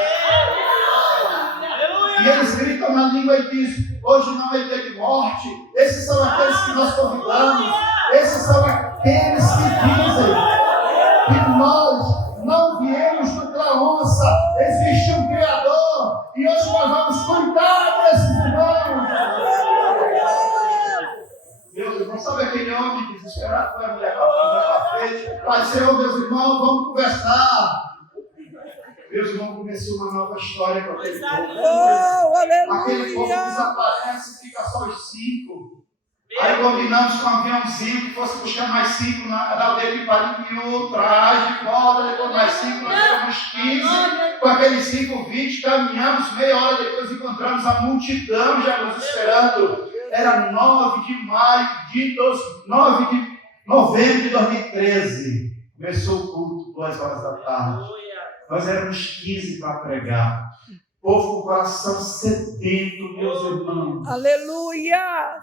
E eles gritam na língua e dizem, hoje não é dia de morte. Esses são aqueles que nós convidamos. Esses são aqueles que dizem que nós não viemos para onça. Existe um Criador. E hoje nós vamos cuidar desses irmãos. Meus irmãos, sabe aquele homem desesperado que vai me levar para frente? Vai dizer, meus irmãos, vamos conversar. Meus irmãos, começou uma nova história com aquele povo. Oh, Aquele povo aleluia. desaparece, fica só os 5. Aí combinamos com um aviãozinho que fosse buscar mais 5 na aldeia de Parinho, traje, volta, depois mais 5, nós éramos 15. Com aqueles 5, 20, caminhamos, meia hora depois encontramos a multidão já nos esperando. Era 9 de novembro de 2013. Começou o culto, 2 horas da tarde. Nós éramos 15 para pregar. Povo com o coração sedento, meus irmãos. Aleluia.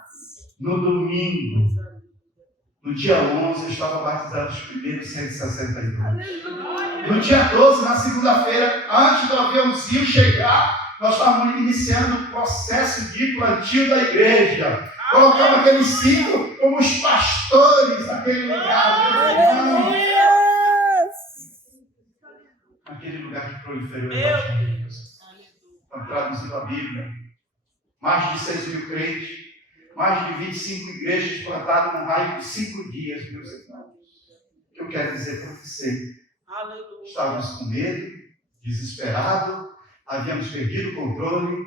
No domingo, no dia 11, eu estava batizando os primeiros 162. Aleluia. No dia 12, na segunda-feira, antes do aviãozinho chegar, nós estávamos iniciando o processo de plantio da igreja. Colocamos aqueles 5 como os pastores daquele lugar, meus irmãos. Aleluia. Aquele lugar que proliferou o evangelho. Está traduzindo a Bíblia. Mais de 6 mil crentes, mais de 25 igrejas plantadas num raio de 5 dias, meus irmãos. O que eu quero dizer para você? Aleluia. Estávamos com medo, desesperados, havíamos perdido o controle,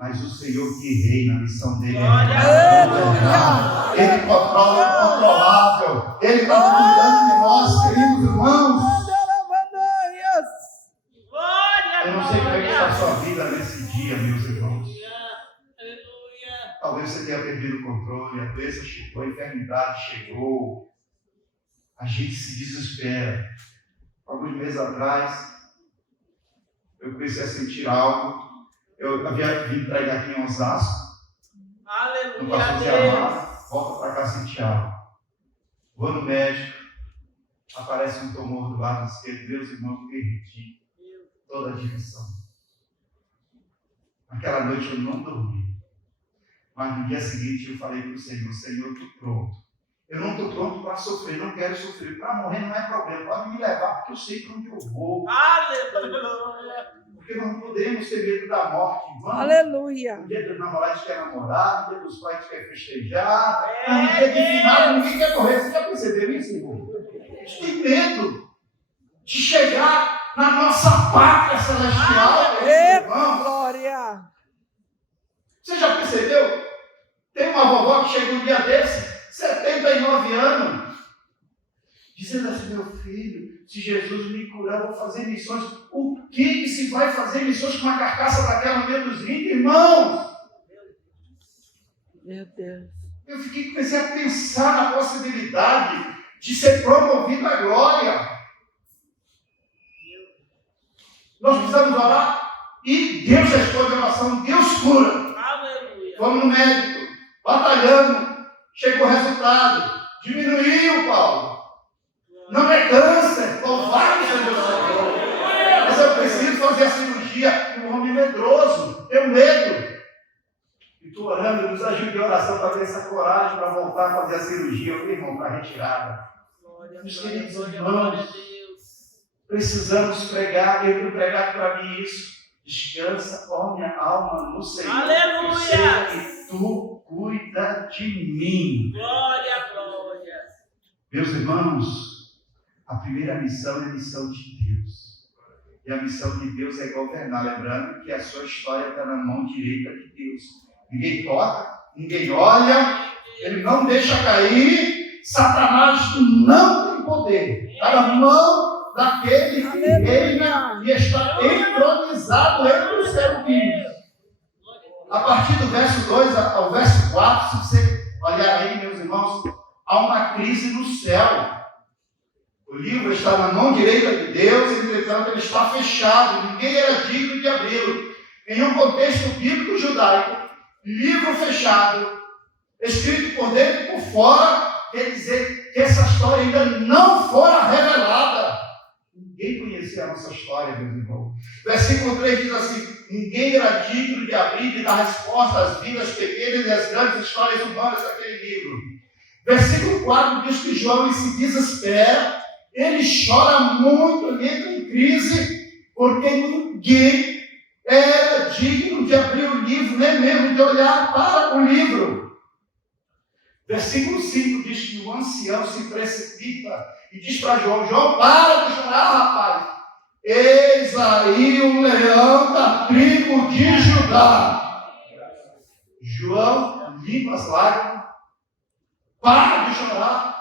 mas o Senhor que reina, a missão dele é governar. Ele controla o controlável. Ele está cuidando de nós, queridos irmãos. Eu não sei como é que está a sua vida nesse dia, meus irmãos. Aleluia. Talvez você tenha perdido o controle, a doença chegou, a enfermidade chegou. A gente se desespera. Alguns meses atrás, eu comecei a sentir algo. Eu havia vindo pregar aqui em Osasco. No Aleluia, pastor Deus. Amado, volta para cá sentir algo. Vou no médico, aparece um tumor do lado esquerdo. Deus, irmão, perdi toda a direção. Naquela noite eu não dormi. Mas no dia seguinte eu falei para o Senhor: Senhor, eu estou pronto. Eu não estou pronto para sofrer, não quero sofrer. Para morrer não é problema, pode me levar, porque eu sei para onde eu vou. Aleluia. Porque nós não podemos ter medo da morte. Vamos. Aleluia. No dia dos namorados quer namorar, no dia dos pais quer festejar, no dia de final ninguém quer morrer. Você já percebeu isso, irmão? A gente tem medo de chegar na nossa pátria celestial. Eita, glória. Você já percebeu? Tem uma vovó que chegou um dia desse, 79 anos, dizendo assim: meu filho, se Jesus me curar, eu vou fazer missões. O que se vai fazer missões com uma carcaça daquela no meio dos 20, irmãos? Meu Deus. Eu comecei a pensar na possibilidade de ser promovido à glória. Nós precisamos orar e Deus responde a oração, Deus cura. Aleluia. Vamos no médico, batalhamos, chegou o resultado, diminuiu, Paulo. Não é câncer, louvado seja o Senhor. Mas eu preciso fazer a cirurgia. Um homem medroso, tenho medo. E estou orando, nos ajude em oração para ter essa coragem para voltar a fazer a cirurgia. Eu falei: irmão, para retirada. Meus queridos irmãos, precisamos pregar. Eu tenho pregado para mim isso. Descansa, ó minha alma, no Senhor. Aleluia. Eu sei que tu cuida de mim. Glória, glória. Meus irmãos, a primeira missão é a missão de Deus. E a missão de Deus é governar. Lembrando que a sua história está na mão direita de Deus. Ninguém toca, ninguém olha, ele não deixa cair. Satanás não tem poder. Está na mão daquele que reina e está entronizado entre os serafins. A partir do verso 2 ao verso 4, se você olhar aí, meus irmãos, há uma crise no céu. O livro está na mão direita de Deus, entretanto ele está fechado, ninguém era digno de abri-lo. Em um contexto bíblico judaico, livro fechado, escrito por dentro e por fora, quer dizer que essa história ainda não fora revelada. Ninguém conhecia a nossa história, meus irmãos. Versículo 3 diz assim: ninguém era digno de abrir e dar resposta às vidas pequenas e às grandes histórias humanas daquele livro. Versículo 4 diz que João se desespera, ele chora muito, ele entra em crise, porque ninguém era digno de abrir o livro, nem mesmo de olhar para o livro. Versículo 5 diz que o ancião se precipita e diz para João: João, para de chorar, rapaz. Eis aí o leão da tribo de Judá. João limpa as lágrimas, para de chorar.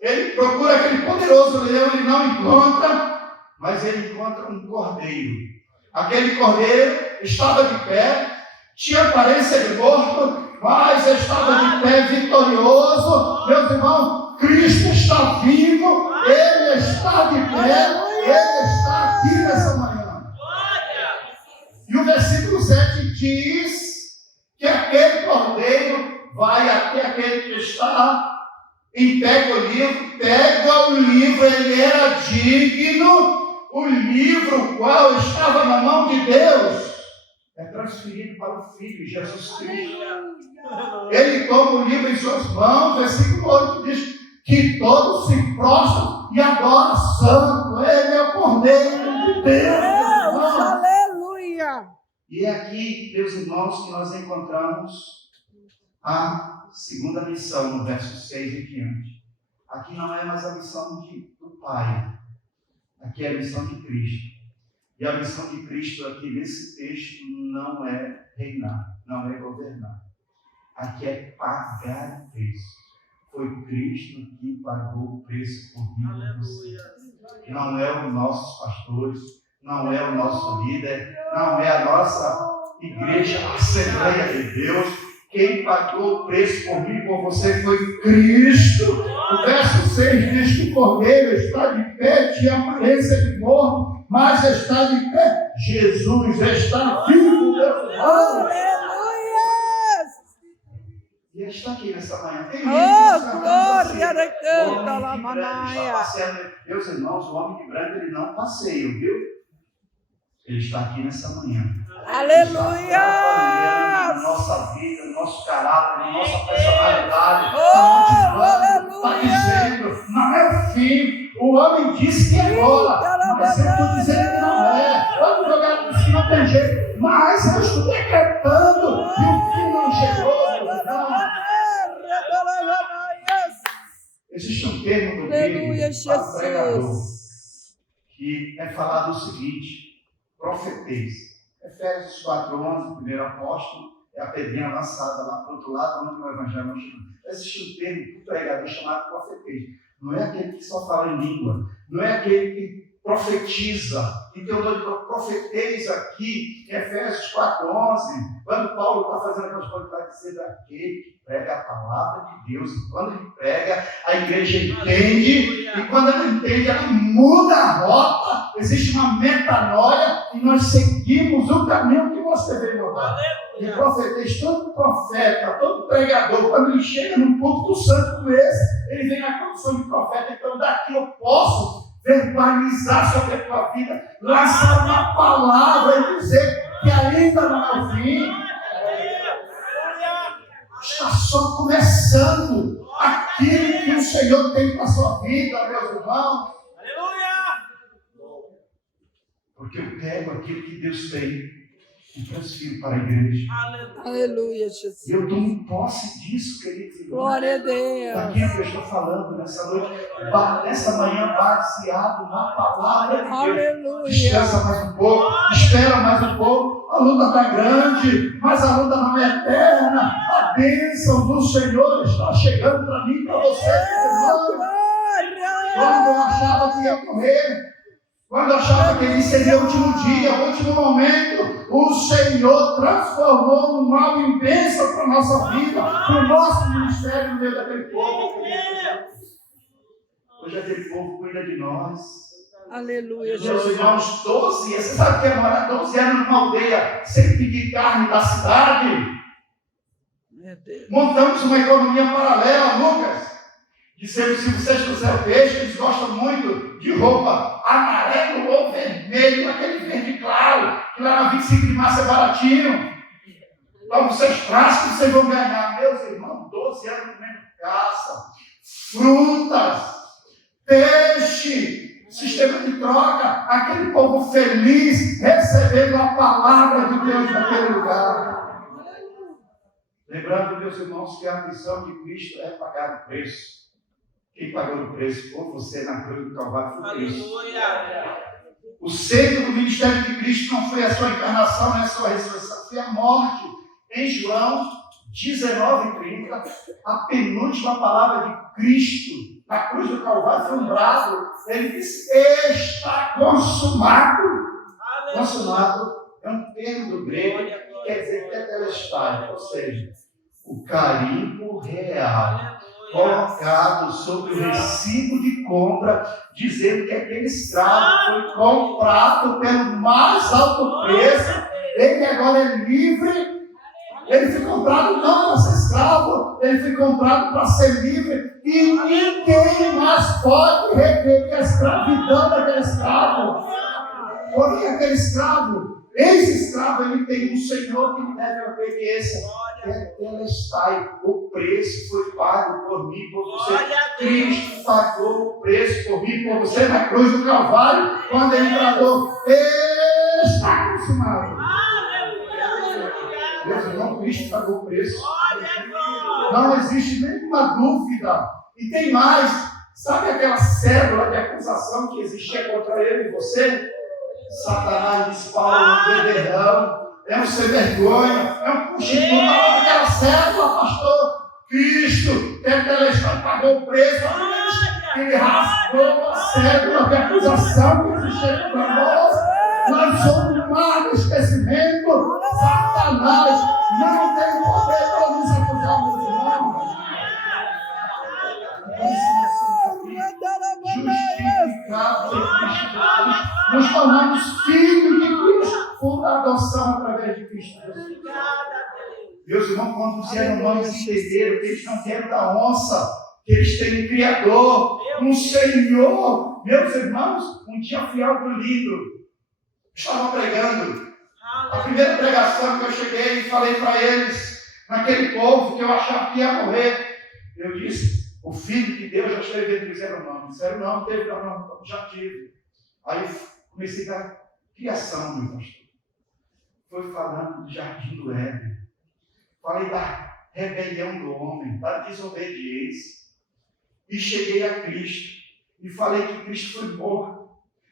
Ele procura aquele poderoso leão, ele não encontra, mas ele encontra um cordeiro. Aquele cordeiro estava de pé, tinha aparência de morto, mas estava de pé vitorioso. Meus irmãos, Cristo está vivo, Ele está de pé, Ele está aqui nessa manhã. E o versículo diz que aquele cordeiro vai até aquele que está e pega o livro, ele era digno, o livro qual estava na mão de Deus, é transferido para o Filho, Jesus Cristo. Ele toma o livro em suas mãos, versículo 8 diz que todos se prostram e adoram santo, ele é o Cordeiro de Deus. Aleluia. E é aqui, meus irmãos, que nós encontramos a segunda missão, no verso 6 e diante. Aqui não é mais a missão do Pai, aqui é a missão de Cristo. E a missão de Cristo aqui nesse texto não é reinar, não é governar. Aqui é pagar o preço. Foi Cristo que pagou o preço por mim e por você. Não é os nossos pastores, não é o nosso líder, não é a nossa igreja, a Assembleia de Deus. Quem pagou o preço por mim e por você foi Cristo. O verso 6 diz que o Cordeiro está de pé, tinha aparência de morto, mas está de pé. Jesus está vivo. Aleluia. E ele está aqui nessa manhã. Tem Glória de canta la manaia. Meus irmãos, o homem de branco ele não passeia, viu? Ele está aqui nessa manhã. Aleluia. Na nossa vida, no nosso caráter, na nossa personalidade. Está dizendo, não é o fim. O homem disse que é agora, mas eu estou dizendo que não é. O advogado disse que não tem jeito, mas eu estou decretando e o fim não chegou. Não. Existe um termo no grego para pregador que é falado o seguinte: profetês. Efésios 4:11, o primeiro apóstolo, é a pedrinha lançada lá para o outro lado, onde o evangelho não chegou. Existe um termo para o pregador chamado profetês. Não é aquele que só fala em língua, não é aquele que profetiza. Então eu dou profetês aqui em Efésios 4:11, quando Paulo está fazendo aquelas coisas, está dizendo aquele que prega a palavra de Deus. E quando ele prega, a igreja entende, e quando ela entende, ela muda a rota. Existe uma metanoia e nós seguimos o caminho que você veio mudar. E profetês, todo profeta, todo pregador, quando ele chega num púlpito santo como esse, ele vem na condição de profeta. Então daqui eu posso verbalizar sobre a tua vida, lançar uma palavra e dizer que ainda não é o fim. Está só começando aquilo que o Senhor tem para a sua vida, meus irmãos. Porque eu pego aquilo que Deus tem e transfiro para a igreja. Aleluia, Jesus. E eu tomo posse disso, queridos irmãos. Glória a Deus. Daquilo que eu estou falando nessa noite, nessa manhã, baseado na palavra de Deus. Aleluia. Descansa mais um pouco, espera mais um pouco. A luta está grande, mas a luta não é eterna. A bênção do Senhor está chegando para mim e para você, irmão. Quando eu achava que ia morrer, quando eu achava que ele seria o último dia, o último momento, o Senhor transformou o mal em bênção para a nossa vida, para o nosso ministério no meio daquele povo. Hoje aquele povo cuida de nós. Aleluia, Meus Jesus. irmãos, 12 anos, você sabe o que é morar 12 anos numa aldeia sem pedir carne da cidade? Meu Deus. Montamos uma economia paralela, Lucas. Dizemos, se vocês trouxeram peixe, eles gostam muito de roupa amarelo ou vermelho, aquele verde claro, que lá na 25 de março é baratinho. Então vocês trazem que vocês vão ganhar. Meus irmãos, 12 anos comendo caça, frutas, peixe, sistema de troca, aquele povo feliz recebendo a palavra de Deus naquele lugar. Lembrando, meus irmãos, que a missão de Cristo é pagar o preço. Quem pagou o preço por você na cruz do Calvário foi Cristo. O centro do ministério de Cristo não foi a sua encarnação, nem a sua ressurreição, foi a morte. Em João 19:30, a penúltima palavra de Cristo na cruz do Calvário foi um brado. Ele disse: está consumado. Consumado é um termo do grego que quer dizer tetelestai, ou seja, o carimbo real colocado sobre o recibo de compra, dizendo que aquele escravo foi comprado pelo mais alto preço Ele agora é livre. Ele foi comprado não para ser escravo, ele foi comprado para ser livre. E ninguém mais pode requerer a escravidão daquele escravo. Porém, aquele escravo, esse escravo, ele tem um Senhor que lhe deve obediência. Ela está, o preço foi pago por mim, por você. Cristo pagou o preço por mim, por você na cruz do Calvário, quando ele bradou: está consumado. Deus, irmão, Cristo pagou o preço. Não existe nenhuma dúvida. E tem mais. Sabe aquela cédula de acusação que existia contra ele e você? Satanás disse: Paulo, não tem perdão. É um sem vergonha. É um puxinho. Aquela cédula, pastor. Cristo, Tetelestai pagou o preço. Ele rasgou a cédula de acusação que existia contra nós. Lançou no mar do esquecimento. Satanás não tem poder para nos acusar, meus irmãos. Justificados em Cristo, nos tornamos filhos de Cristo por adoção através de Cristo Jesus. Meus irmãos, quando os Yanomamis entenderam que eles não vieram da onça, que eles têm um Criador, um Senhor. Meus irmãos, um dia fui algo lindo. Estava pregando. A primeira pregação que eu cheguei e falei para eles, naquele povo que eu achava que ia morrer, eu disse: o Filho de Deus já esteve entre os Yanomamis. Disseram: não, teve, não, já tive. Aí eu comecei a criação, meu pastor. Foi falando do jardim do Éden. Falei da rebelião do homem, da desobediência. E cheguei a Cristo. E falei que Cristo foi embora.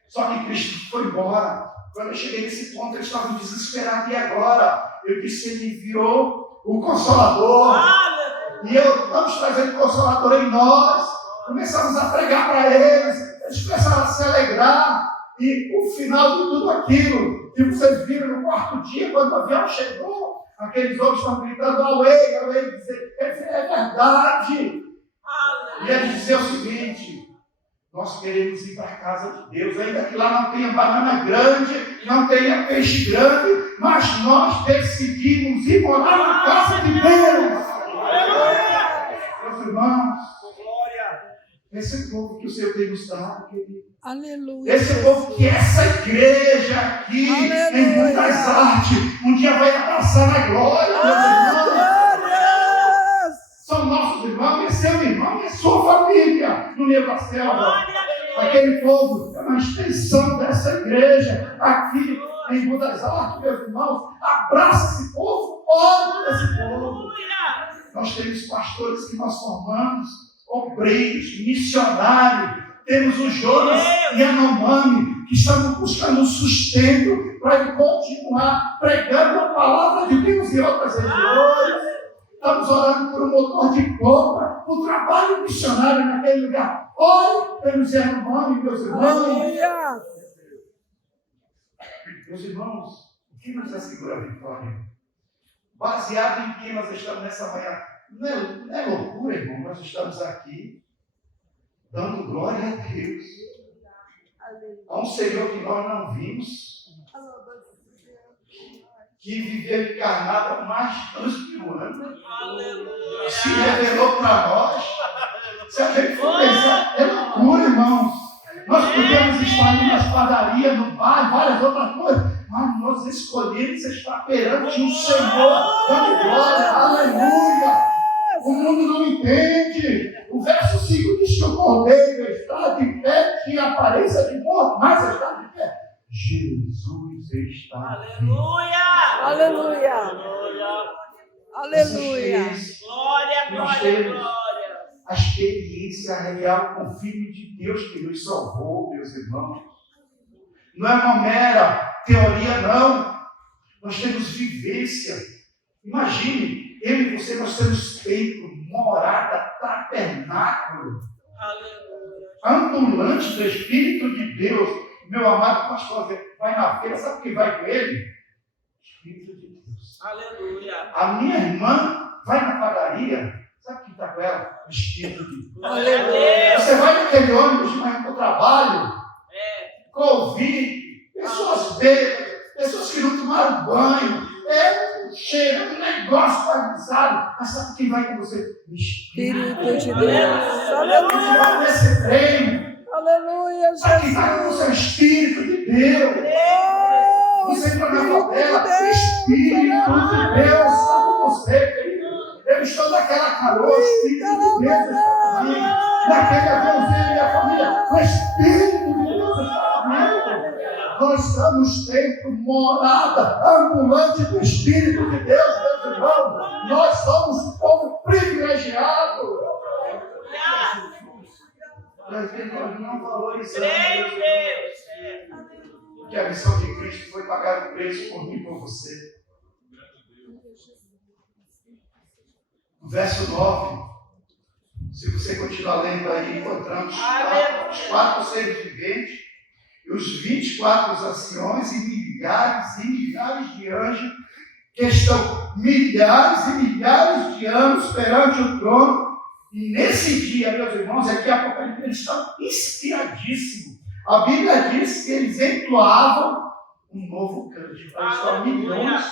Só que Cristo foi embora. Quando eu cheguei nesse ponto, eles estavam desesperados. E agora? Eu disse: ele enviou o Consolador. E estamos trazendo o Consolador em nós. Começamos a pregar para eles. Eles começaram a se alegrar. E o final de tudo aquilo que vocês viram no quarto dia, quando o avião chegou, aqueles homens estão gritando: away, away. É verdade. E eles diziam o seguinte: nós queremos ir para a casa de Deus, ainda que lá não tenha banana grande, não tenha peixe grande, mas nós decidimos ir morar na casa de Deus. Meus irmãos, esse povo que o Senhor tem nos dado, querido. Aleluia. Esse povo que essa igreja aqui, em Muitas Artes, um dia vai abraçar na glória, meus irmãos. São nossos irmãos, é seu irmão, é sua família no meio da selva. Aquele povo é uma extensão dessa igreja aqui em Muitas Artes, meus irmãos. Abraça esse povo, ore por esse povo. Nós temos pastores que nós formamos, obreiros, missionários. Temos o Jonas e a Yanomami, que estão buscando sustento para ele continuar pregando a palavra de Deus em outras regiões. Estamos orando por um motor de compra, por trabalho missionário naquele lugar. Ore pelos Yanomami, meus irmãos. Meus irmãos, o que nos assegura a vitória? Baseado em que nós estamos nessa manhã? Não é loucura, irmão. Nós estamos aqui dando glória a Deus. A um Senhor que nós não vimos, que viveu encarnado há mais de 2.000 anos, se revelou para nós. Se a gente for pensar, é loucura, irmãos. Nós podemos estar ali nas padarias, no bar, várias outras coisas, mas nós escolhemos estar perante um Senhor dando glória, aleluia. O mundo não entende. O verso 5 diz que o cordeiro está de pé, tinha aparência de morto, mas está de pé. Jesus está vivo. Aleluia. Aleluia. Glória, glória, glória. A experiência real com o Filho de Deus que nos salvou, meus irmãos. Não é uma mera teoria, não. Nós temos vivência. Imagine, eu e você, nós temos templo, morada, tabernáculo. Ambulante do Espírito de Deus. Meu amado pastor, vai na feira, sabe quem vai com ele? Espírito de Deus. Aleluia. A minha irmã vai na padaria, sabe quem está com ela? O Espírito de Deus. Aleluia. Você vai naquele ônibus de manhã para o trabalho, Covid, pessoas bêbadas, pessoas que não tomaram banho. É um cheiro, é um negócio bagunçado. Mas sabe quem vai com você? O Espírito de Espírito. Deus. Vai Aleluia. nesse treino. Aleluia, Sabe quem vai com o seu Jesus. Espírito de Deus? Oh, Você entra na Espírito favela, de o Deus. Espírito de Deus está com você, querido. Eu estou naquela calor, o Espírito de Deus está comigo. Naquele aviãozinho, minha família, o Espírito de Deus está comigo. Nós estamos tendo morada ambulante do Espírito de Deus, meus irmãos. Nós somos um povo privilegiado. Nós não valorizamos Creio, Deus. porque a missão de Cristo foi pagar o preço por mim e por você. No verso 9, se você continuar lendo aí, encontramos os 4 seres viventes e os 24 anciões e milhares de anjos que estão milhares e milhares de anos perante o trono. E nesse dia, meus irmãos, aqui a Apocalipse, eles estão inspiradíssimos. A Bíblia diz que eles entoavam um novo cântico. Eles estão milhões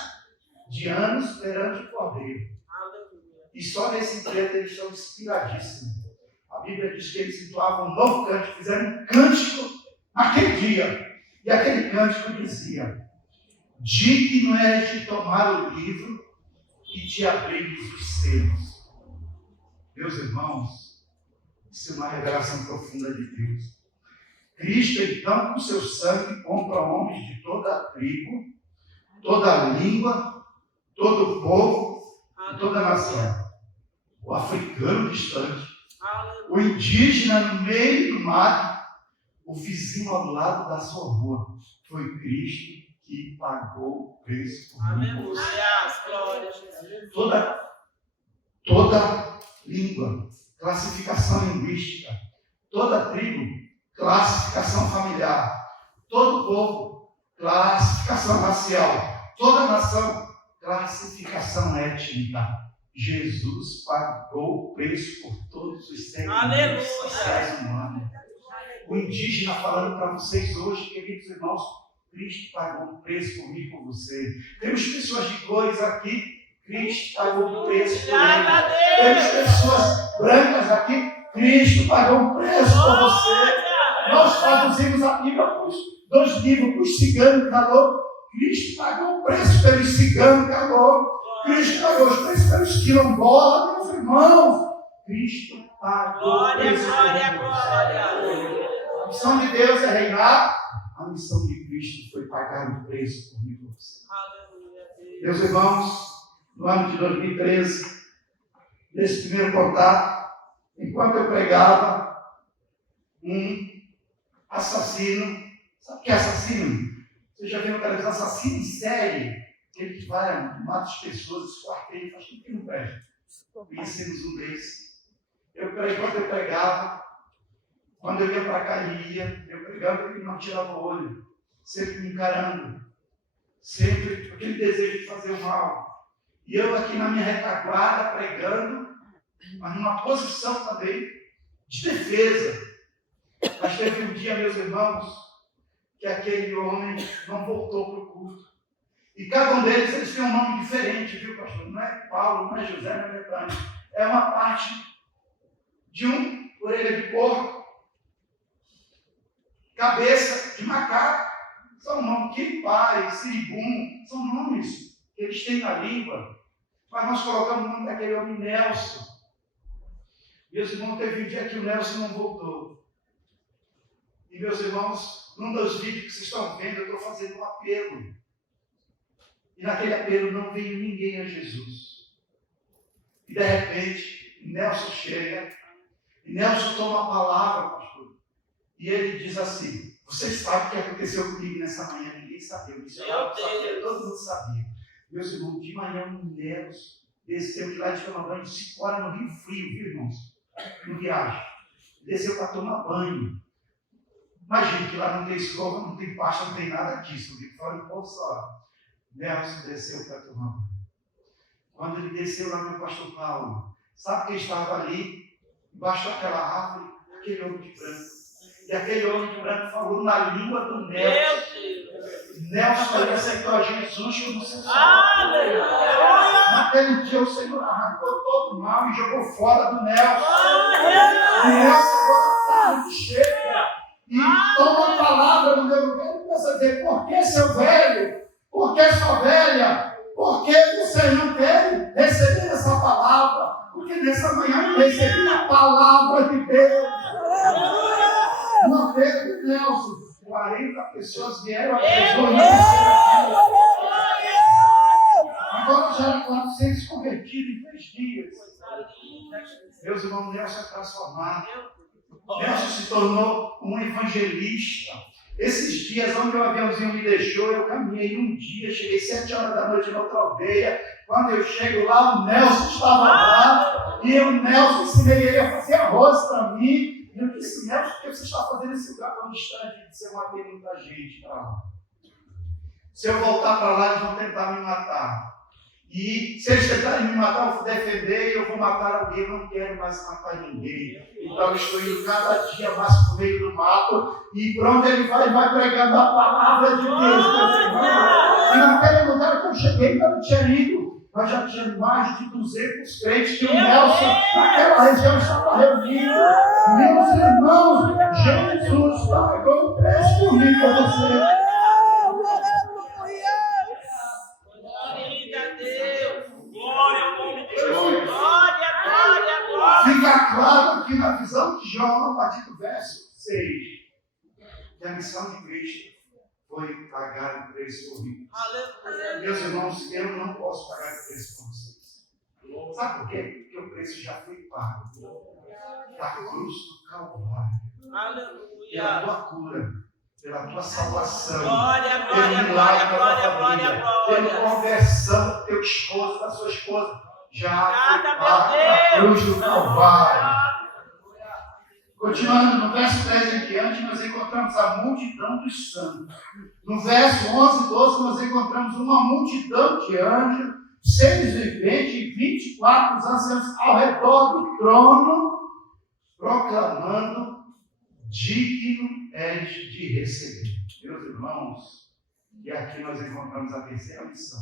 de anos perante o Cordeiro. E só nesse dia eles estão inspiradíssimos. A Bíblia diz que eles entoavam um novo cântico, fizeram um cântico naquele dia. E aquele cântico dizia: digno és de tomar o livro e de abrir os selos. Meus irmãos, isso é uma revelação profunda de Deus. Cristo, então, com seu sangue, compra homens de toda a tribo, toda a língua, todo o povo e toda a nação. O africano distante, o indígena no meio do mato, o vizinho ao lado da sua rua. Foi Cristo que pagou o preço por mim. Toda língua, classificação linguística, toda tribo, classificação familiar, todo povo, classificação racial, toda nação, classificação étnica. Jesus pagou o preço por todos os segmentos sociais humanos. O indígena falando para vocês hoje, queridos irmãos, Cristo pagou o preço por mim e por você. Temos pessoas de cores aqui, Cristo pagou o preço por eles. Temos pessoas brancas aqui, Cristo pagou o preço por você. Nós traduzimos a Bíblia para os 2 livros, para os ciganos calor. Cristo pagou o preço pelos ciganos calor. Cristo pagou os preços pelos quilombolas, meus irmãos. Cristo pagou o preço. A missão de Deus é reinar. A missão de Cristo foi pagar o preço por mim e por você. Meus irmãos, no ano de 2013, nesse primeiro contato, enquanto eu pregava, um assassino, sabe o que é assassino? Você já viu na televisão assassino em série? Ele que vai, mata as pessoas, esquarteia, faz tudo que não presta. Conhecemos um desses. Enquanto eu pregava, quando eu ia para cá, eu pregava, ele não tirava o olho, sempre me encarando, sempre aquele desejo de fazer o mal. E eu aqui na minha retaguarda pregando, mas numa posição também de defesa. Mas teve um dia, meus irmãos, que aquele homem não voltou para o culto. E cada um deles, eles têm um nome diferente, viu, pastor? Não é Paulo, não é José, não é Betânia. É uma parte de um, orelha de porco, cabeça de macaco. São nomes, Quiripai, Siribum, são nomes que eles têm na língua. Mas nós colocamos o nome daquele homem Nelson. Meus irmãos, teve um dia que o Nelson não voltou. E meus irmãos, num dos vídeos que vocês estão vendo, eu estou fazendo um apelo. E naquele apelo não veio ninguém a Jesus. E de repente, Nelson chega, e Nelson toma a palavra, pastor. E ele diz assim: vocês sabem o que aconteceu comigo nessa manhã? Ninguém sabia. Todo mundo sabia. Meus irmãos, de manhã o Nelson desceu de lá de tomar banho, 5 horas no Rio Frio, viu, irmãos? No Riacho. Desceu para tomar banho. Imagina que lá não tem escova, não tem pasta, não tem nada disso. Não tem fora um pouco só. Nelson desceu para tomar banho. Quando ele desceu lá no pastor Paulo, sabe quem estava ali, embaixo daquela árvore? Aquele homem de branco. E aquele homem de branco falou na língua do Meu Nelson. Deus. Nelson ele aceitou a Jesus como seu Senhor. Aleluia. Naquele dia o Senhor arrancou todo o mal e jogou fora do Nelson. Aleluia. E Nelson agora está chega. E toma a palavra no meu lugar e começa a dizer: por que, seu velho? Por que, sua velha? Por que vocês não querem receber essa palavra? Porque nessa manhã eu recebi a palavra de Deus. Uma vez, Nelson, 40 pessoas vieram a Jesus. Agora já eram 400 convertidos em 3 dias. Meus irmãos, Nelson é transformado. Nelson se tornou um evangelista. Esses dias, onde o aviãozinho me deixou, eu caminhei um dia, cheguei 7 horas da noite na outra aldeia. Quando eu chego lá, o Nelson estava lá. E o Nelson ensinei ele a fazer arroz para mim. E eu disse: Nelson, por que você está fazendo esse lugar tão distante de você matar muita gente para lá? Se eu voltar para lá, eles vão tentar me matar. E se eles tentarem me matar, eu vou defender e eu vou matar alguém. Eu não quero mais matar ninguém. Então eu estou indo cada dia mais para o meio do mato. E por onde ele vai pregando a palavra de Deus. E naquele lugar que eu cheguei, eu não tinha ido. Mas já tinha mais de 200 crentes que o Nelson, naquela região, estava reunido. Meus irmãos, Jesus pagou o preço por mim para você. Glória a Deus. Glória ao nome de Jesus. Glória. Fica claro que na visão de João, a partir do verso 6, que a missão de Cristo foi pagar o preço por mim. Aleluia. Meus irmãos, eu não posso pagar o preço por vocês. Sabe por quê? Porque o preço já foi pago. Da cruz do Calvário. Pela Aleluia. tua cura, pela tua salvação. Glória, Pelo glória, milagre da glória, tua glória, família. glória, Pela glória. conversão do teu esposo, da sua esposa. Já foi Nada, pago meu da Deus. cruz do Calvário. Continuando no verso 10 em diante, nós encontramos a multidão dos santos. No verso 11 e 12, nós encontramos uma multidão de anjos, seres viventes e 24 anciãos ao redor do trono, proclamando: digno és de receber. Meus irmãos, e aqui nós encontramos a terceira missão.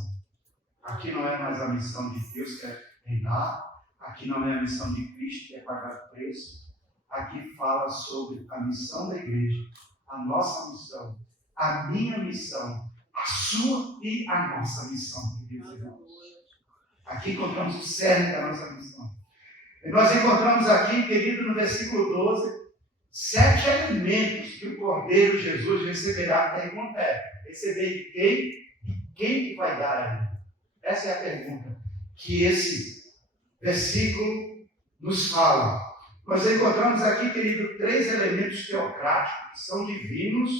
Aqui não é mais a missão de Deus, que é reinar. Aqui não é a missão de Cristo, que é pagar o preço. Aqui fala sobre a missão da igreja, a nossa missão, a minha missão, a sua e a nossa missão. Aqui encontramos o cerne da nossa missão. E nós encontramos aqui, querido, no versículo 12, 7 elementos que o Cordeiro Jesus receberá. A pergunta é: receber de quem e quem que vai dar a ele? Essa é a pergunta que esse versículo nos fala. Nós encontramos aqui, querido, 3 elementos teocráticos, que são divinos,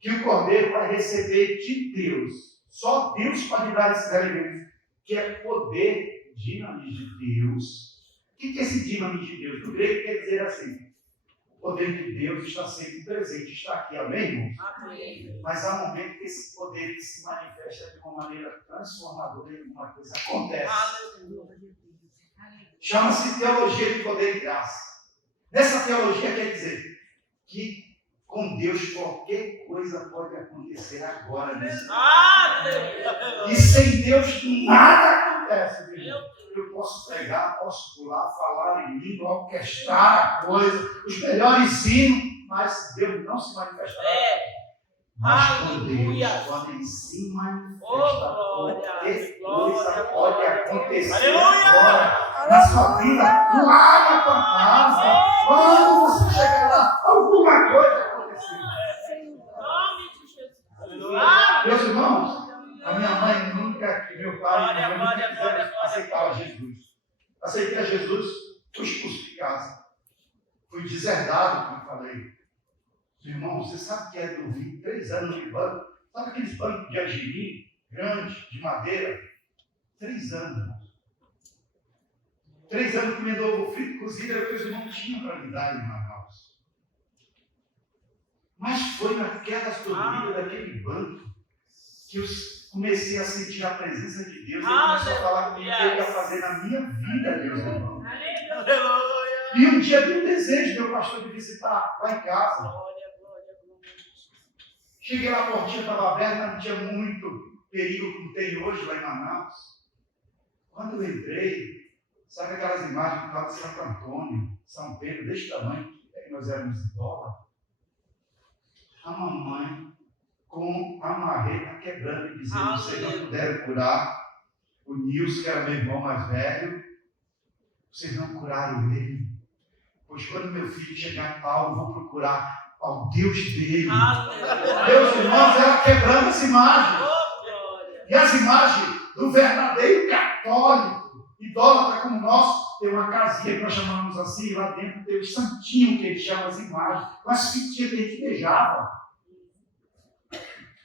que o Cordeiro vai receber de Deus. Só Deus pode dar esses elementos, que é poder, dinamis de Deus. O que é esse dinamis de Deus? No grego quer dizer assim: o poder de Deus está sempre presente, está aqui, amém, irmãos? Amém. Mas há um momento que esse poder se manifesta de uma maneira transformadora e alguma coisa acontece. Aleluia. Chama-se teologia de poder e graça. Nessa teologia quer dizer que com Deus qualquer coisa pode acontecer agora nesse momento. Aleluia. E sem Deus nada acontece. Querido. Eu posso pregar, posso pular, falar em língua, orquestrar a coisa, os melhores hinos, mas Deus não se manifestará. Mas com Aleluia. Deus, quando Ele se manifesta, Oh, glória, qualquer glória, coisa glória. pode acontecer Aleluia. agora na sua vida, lá na tua casa. Quando você chegar lá, alguma coisa aconteceu. Em nome de Jesus. Meus irmãos, a minha mãe nunca, meu pai e minha mãe nunca quiseram aceitar Jesus. Aceitei a Jesus, fui expulso de casa. Fui deserdado, como eu falei. Irmão, você sabe o que é dormir 3 anos de banco? Sabe aqueles bancos de argilim, grandes, de madeira? 3 anos, irmão. 3 anos comendo ovo frito, cozido, era o que os irmãos tinham para me dar em Manaus. Mas foi naquelas dormidas daquele banco que eu comecei a sentir a presença de Deus. Ele começou a falar comigo o que ele ia fazer na minha vida, meus irmãos. Aleluia. E um dia deu um desejo, meu pastor, de visitar lá em casa. Glória, Cheguei lá, a portinha estava aberta, não tinha muito perigo como tem hoje lá em Manaus. Quando eu entrei, sabe aquelas imagens do lado de Santo Antônio, São Pedro, desse tamanho, que nós éramos em dólar? A mamãe, com a marreta quebrando, e dizendo: vocês não puderam curar o Nilson, que era meu irmão mais velho, vocês não curaram ele. Pois quando meu filho chegar em Paulo, eu vou procurar ao Deus dele. Meus irmãos, ela quebrando essa imagem. E as imagens do verdadeiro católico, idólatra como nós, tem uma casinha que nós chamamos assim, lá dentro tem o santinho, que eles chamam as imagens, com as fitinhas que a gente beijava.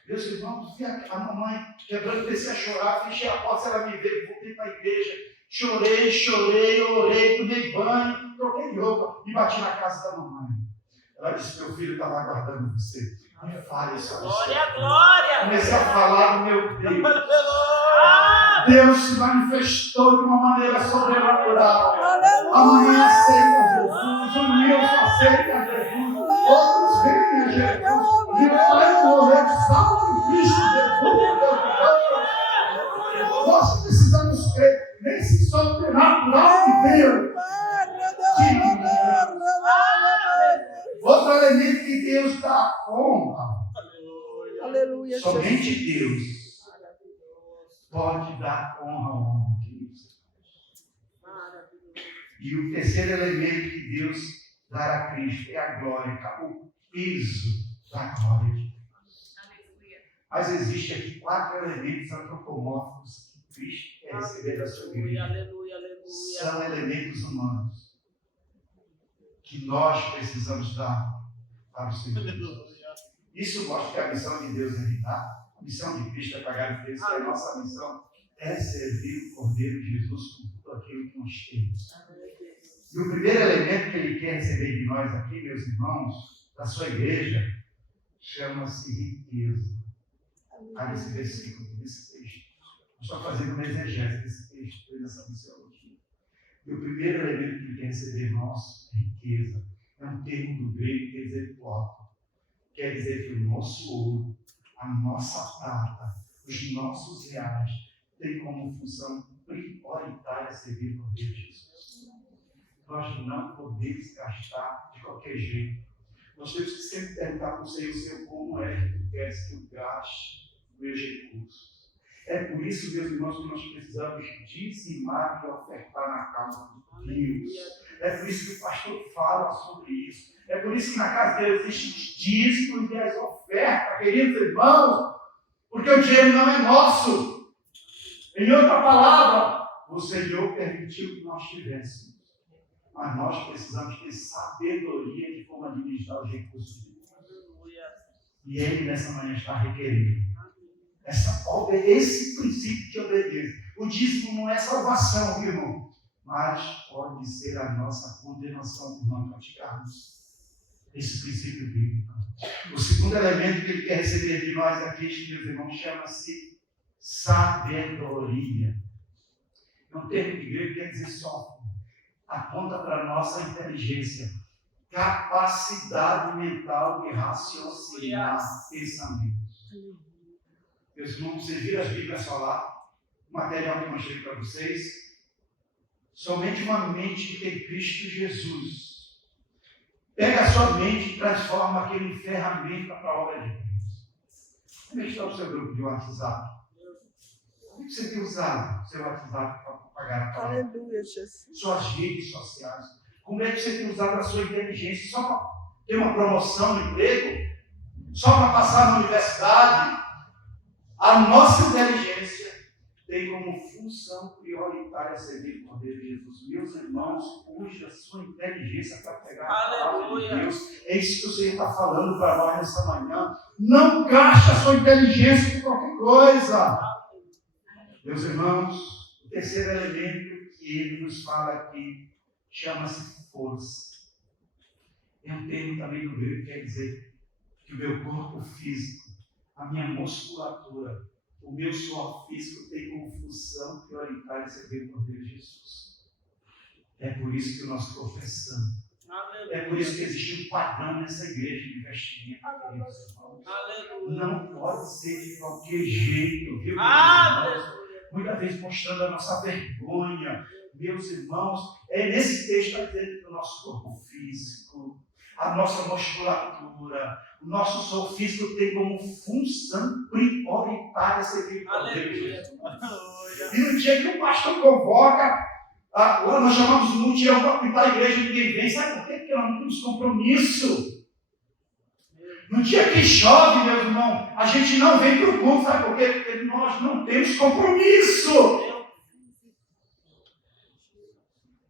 Meus irmãos, vi a mamãe quebrando, comecei a chorar, fechei a porta, ela me veio, voltei para a igreja, chorei, orei, tomei banho, troquei de roupa e bati na casa da mamãe. Ela disse: meu filho estava aguardando você. Me fale sobre isso. Glória! Comecei a falar do meu Deus. Deus se manifestou de uma maneira sobrenatural. Amanhã aceita Jesus, o Nilson aceita Jesus, outros vêm a Jesus. E vai morrer salvo em Cristo Jesus. Nós precisamos crer nesse sobrenatural de Deus. Outro elemento que Deus dá honra. Aleluia. Somente Deus pode dar honra ao homem, queridos. E o terceiro elemento que Deus dá a Cristo é a glória, o peso da glória de Deus. Mas existem aqui 4 elementos antropomórficos que Cristo quer receber da sua igreja. São elementos humanos que nós precisamos dar para o Senhor. Isso mostra que a missão de Deus é lidar. A missão de Cristo é pagar o preço. E a nossa missão é servir o Cordeiro de Jesus com tudo aquilo que nós temos. E o primeiro elemento que Ele quer receber de nós aqui, meus irmãos, da sua igreja, chama-se riqueza. Olha esse versículo, desse texto. Estou fazendo uma exegese desse texto, dessa missiologia. E o primeiro elemento que Ele quer receber de nós é riqueza. É um termo do grego que quer dizer plota. Quer dizer que o nosso ouro, a nossa prata, os nossos reais, tem como função prioritária servir o Cordeiro de Jesus. Nós não podemos gastar de qualquer jeito. Nós temos que sempre perguntar para o Senhor, como é que tu queres que eu gaste meus recursos. É por isso, meus irmãos, que nós precisamos dizimar e ofertar na causa de Deus. É por isso que o pastor fala sobre isso. É por isso que na casa dele existem os dízimos e as ofertas, queridos irmãos, porque o dinheiro não é nosso. Em outra palavra, o Senhor permitiu que nós tivéssemos. Mas nós precisamos ter sabedoria de como administrar os recursos de Deus. E Ele nessa manhã está requerendo esse princípio de obediência. O dízimo não é salvação, viu, irmão? Mas pode ser a nossa condenação por não praticarmos esse princípio bíblico. O segundo elemento que Ele quer receber de nós aqui, meus irmãos, chama-se sabedoria. É um termo de grego que quer dizer software. Aponta para a nossa inteligência, capacidade mental de raciocinar pensamentos. Meus irmãos, vocês viram as Bíblias falar? O material que eu mostrei para vocês. Somente uma mente que tem Cristo Jesus pega a sua mente e transforma aquilo em ferramenta para a obra de Deus. Como é que está o seu grupo de WhatsApp? Como é que você tem usado o seu WhatsApp para pagar a palavra? Aleluia, Jesus. Suas redes sociais. Como é que você tem usado a sua inteligência só para ter uma promoção no emprego? Só para passar na universidade? A nossa inteligência tem como função prioritária servir o Cordeiro de Jesus. Meus irmãos, use a sua inteligência para pegar a palavra de Deus. É isso que o Senhor está falando para nós nessa manhã. Não gaste a sua inteligência com qualquer coisa. Meus irmãos, o terceiro elemento que Ele nos fala aqui chama-se força. É um termo também do grego que quer dizer que o meu corpo físico, a minha musculatura, o meu suor físico tem como função prioritária servir o Cordeiro de Jesus. É por isso que nós professamos É por isso que existe um padrão nessa igreja de vestimenta, queridos irmãos. Não pode ser de qualquer jeito, viu, meus irmãos? Muitas vezes mostrando a nossa vergonha, meus irmãos. É nesse texto que está dizendo que o nosso corpo físico, a nossa musculatura, o nosso sol físico tem como função prioritária servir a Deus. E no dia que o pastor convoca, lá nós chamamos de mutirão para pintar a igreja, ninguém vem. Sabe por quê? Porque nós não temos compromisso. No dia que chove, meus irmãos, a gente não vem para o culto. Sabe por quê? Porque nós não temos compromisso.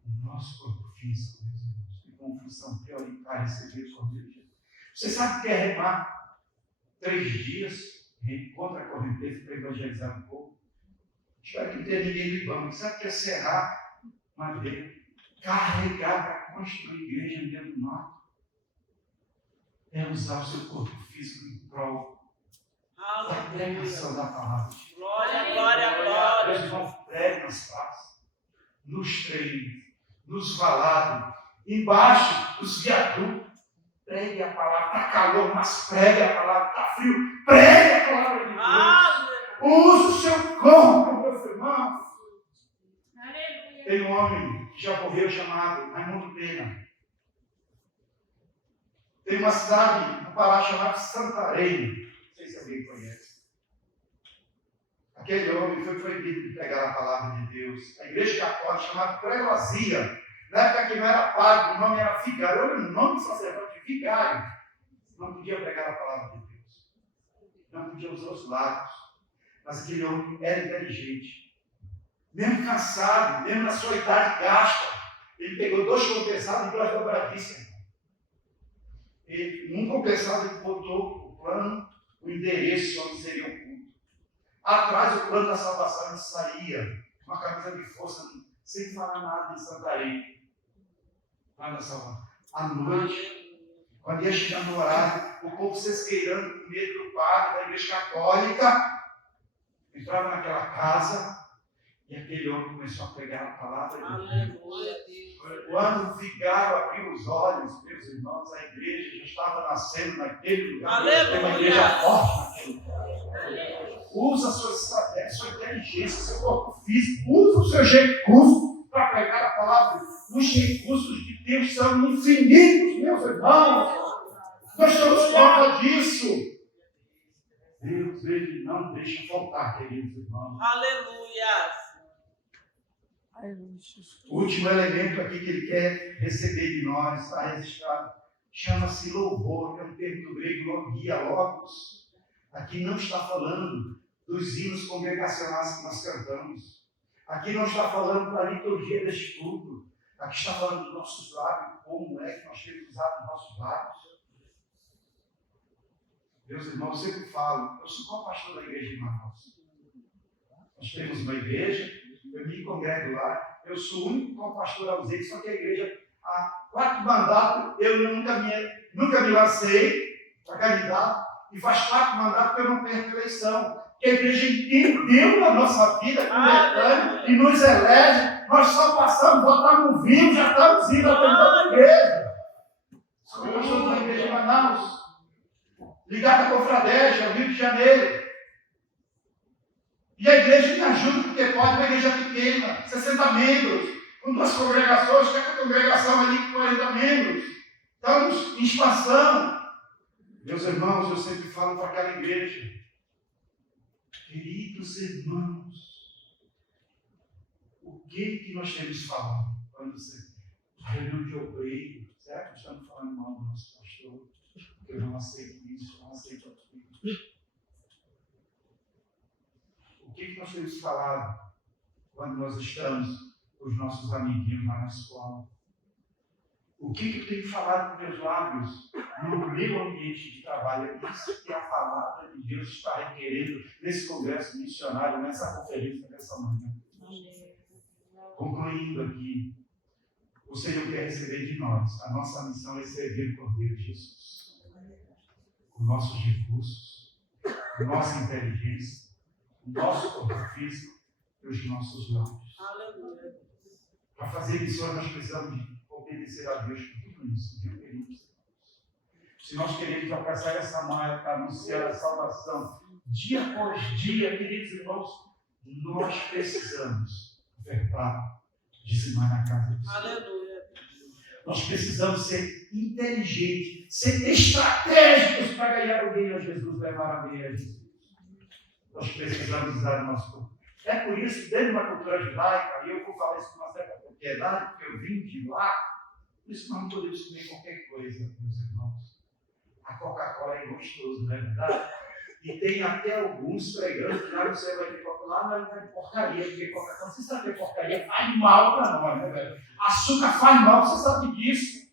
O nosso corpo físico, meus irmãos, tem como função prioritária servir a Deus. Você sabe o que é remar 3 dias contra a correnteza para evangelizar um pouco? Espero que não tenha ninguém do banco. Sabe o que é serrar madeira? Carregar para construir igreja dentro do mato. É usar o seu corpo físico em prol da pregação da palavra. Glória, glória, glória. Meus irmãos, pregue nas praças, nos treinos, nos valados, embaixo dos viadutos. Pregue a palavra. Está calor, mas pregue a palavra. Está frio, pregue a palavra de Deus. Use o seu corpo, meus irmãos. Tem um homem que já morreu chamado Raimundo Pena. Tem uma cidade no Pará chamada Santarém. Não sei se alguém conhece. Aquele homem foi proibido de pregar a palavra de Deus. A igreja católica chamada Prelazia. Na época que não era padre, o nome era Vigário. Olha o nome do sacerdote, Vigário. Não podia pregar a palavra de Deus. Não podia usar os lábios. Mas aquele homem era inteligente. Mesmo cansado, mesmo na sua idade gasta, ele pegou 2 compensados e 2 dobradiças. Num compensado ele botou o plano, o endereço onde seria o culto. Atrás o plano da salvação ele saía, uma camisa de força, sem falar nada de Santarém. Lá na salvação. À noite, quando ia chegar no horário, o povo se esqueirando com medo do padre da igreja católica, entrava naquela casa e aquele homem começou a pregar a palavra de Deus. Quando o vigário abriu os olhos, meus irmãos, a igreja já estava nascendo naquele lugar. Tem uma igreja forte naquele lugar. Usa a sua estratégia, a sua inteligência, seu corpo físico, usa os seus recursos para pregar a palavra. Os recursos de Deus são infinitos, meus irmãos. Nós estamos prova disso. Deus, ele não deixa faltar, queridos irmãos. Aleluia. O último elemento aqui que ele quer receber de nós, está registrado, chama-se louvor, que é um termo do grego logia, logos. Aqui não está falando dos hinos congregacionais que nós cantamos. Aqui não está falando da liturgia deste culto. Aqui está falando dos nossos lábios, como é que nós temos usado os nossos lábios. Meus irmãos, eu sempre falo, eu sou pastor da igreja de Manaus. Nós temos uma igreja, eu me congrego lá, eu sou o único pastor ausente, só que a igreja, há 4 mandatos, eu nunca me lancei para candidato, e faz 4 mandatos que eu não perco a eleição. Que a igreja entendeu a nossa vida como Betânia e nos elege, nós só passamos, votamos vivos, já estamos indo atendendo a igreja. Sou pastor da igreja de Manaus, ligado à Confradégia, Rio de Janeiro. E a igreja me ajuda porque pode, uma igreja pequena, 60 membros, com 2 congregações, cada congregação ali com 40 membros. Estamos em expansão. Meus irmãos, eu sempre falo para aquela igreja, queridos irmãos, o que nós temos falado? Quando você reunião de obreiro, será que estamos falando mal do nosso pastor? Eu não aceito isso, não aceito aquilo. O que nós temos falado quando nós estamos com os nossos amiguinhos lá na escola? O que eu tenho falado com meus lábios no meu ambiente de trabalho? É isso que a palavra de Deus está requerendo nesse congresso missionário, nessa conferência dessa manhã. Concluindo aqui, o Senhor quer receber de nós. A nossa missão é servir o Cordeiro de Jesus. Com nossos recursos, com nossa inteligência, o nosso corpo físico e os nossos lábios. Para fazer missões, nós precisamos de obedecer a Deus com muito nisso, viu, queridos? Se nós queremos alcançar essa marca, anunciar a salvação, dia após dia, queridos irmãos, nós precisamos ofertar, dizimar na casa do Senhor. Aleluia. Nós precisamos ser inteligentes, ser estratégicos para ganhar alguém a Jesus, levar alguém a Jesus. Nós precisamos usar o nosso corpo. É por isso, dentro da cultura judaica, e eu vou falar isso com uma certa propriedade, porque eu vim de lá, por isso nós não podemos comer qualquer coisa, meus irmãos. A Coca-Cola é gostoso, não é verdade? E tem até alguns pregando que lá você vai ter Coca-Cola, lá não é porcaria, porque Coca-Cola, você sabe que porcaria faz mal para nós, né, velho? Açúcar faz mal, você sabe disso.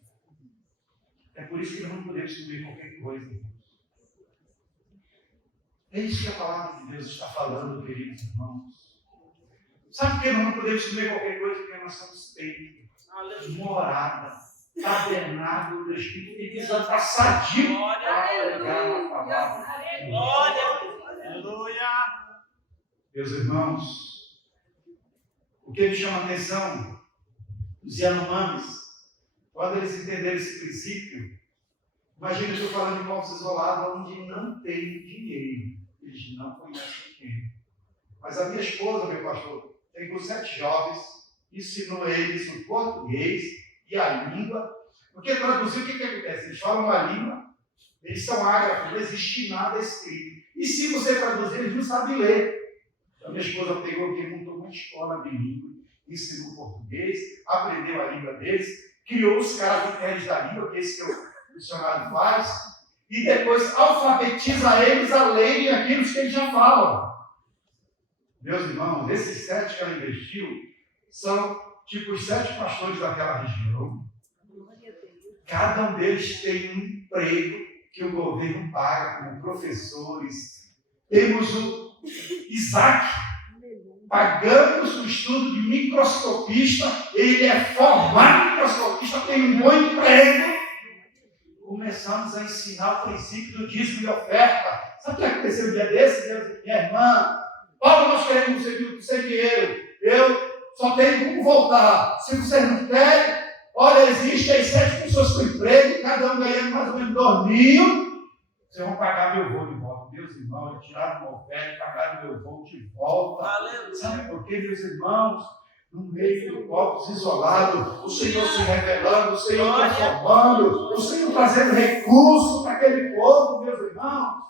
É por isso que nós não podemos comer qualquer coisa. É isso que a palavra de Deus está falando, queridos irmãos. Sabe por que nós não podemos comer qualquer coisa? Porque nós somos templos, morada, tabernáculo do Espírito, e precisa estar sadio para pregar a palavra. Glória. Aleluia. Meus irmãos, o que me chama a atenção dos Yanomamis, quando eles entenderam esse princípio, imagina eu estou falando de povos isolados onde não tem dinheiro. Eles não conhecem dinheiro. Mas a minha esposa, meu pastor, pegou 7 jovens, ensinou eles o português e a língua. Porque traduzir, o que acontece? Eles falam uma língua, eles são ágrafos, não existe nada escrito. E se você traduzir, eles não sabem ler. A minha esposa pegou e montou uma escola bilíngue, ensinou português, aprendeu a língua deles, criou os caracteres da língua, que é isso que o dicionário faz, e depois alfabetiza eles a lerem aquilo que eles já falam. Meus irmãos, esses 7 que ela investiu são tipo os 7 pastores daquela região. Cada um deles tem um emprego que o governo paga como professores. Temos o Isaac, pagamos o estudo de microscopista, ele é formado em microscopista, tem um bom emprego. Começamos a ensinar o princípio do dízimo e oferta. Sabe o que aconteceu um dia desse? Minha irmã, Paulo, nós queremos sem dinheiro. Eu só tenho como voltar. Se vocês não querem, olha, existem 7 pessoas com emprego, cada um ganhando mais ou menos 2 mil. Vocês vão pagar meu voo de volta. Meus irmãos, tiraram uma oferta, pagaram meu voo de volta. Aleluia. Sabe por quê, meus irmãos? No meio de povos isolados, o Senhor se revelando, o Senhor transformando, o Senhor trazendo recursos para aquele povo, meus irmãos.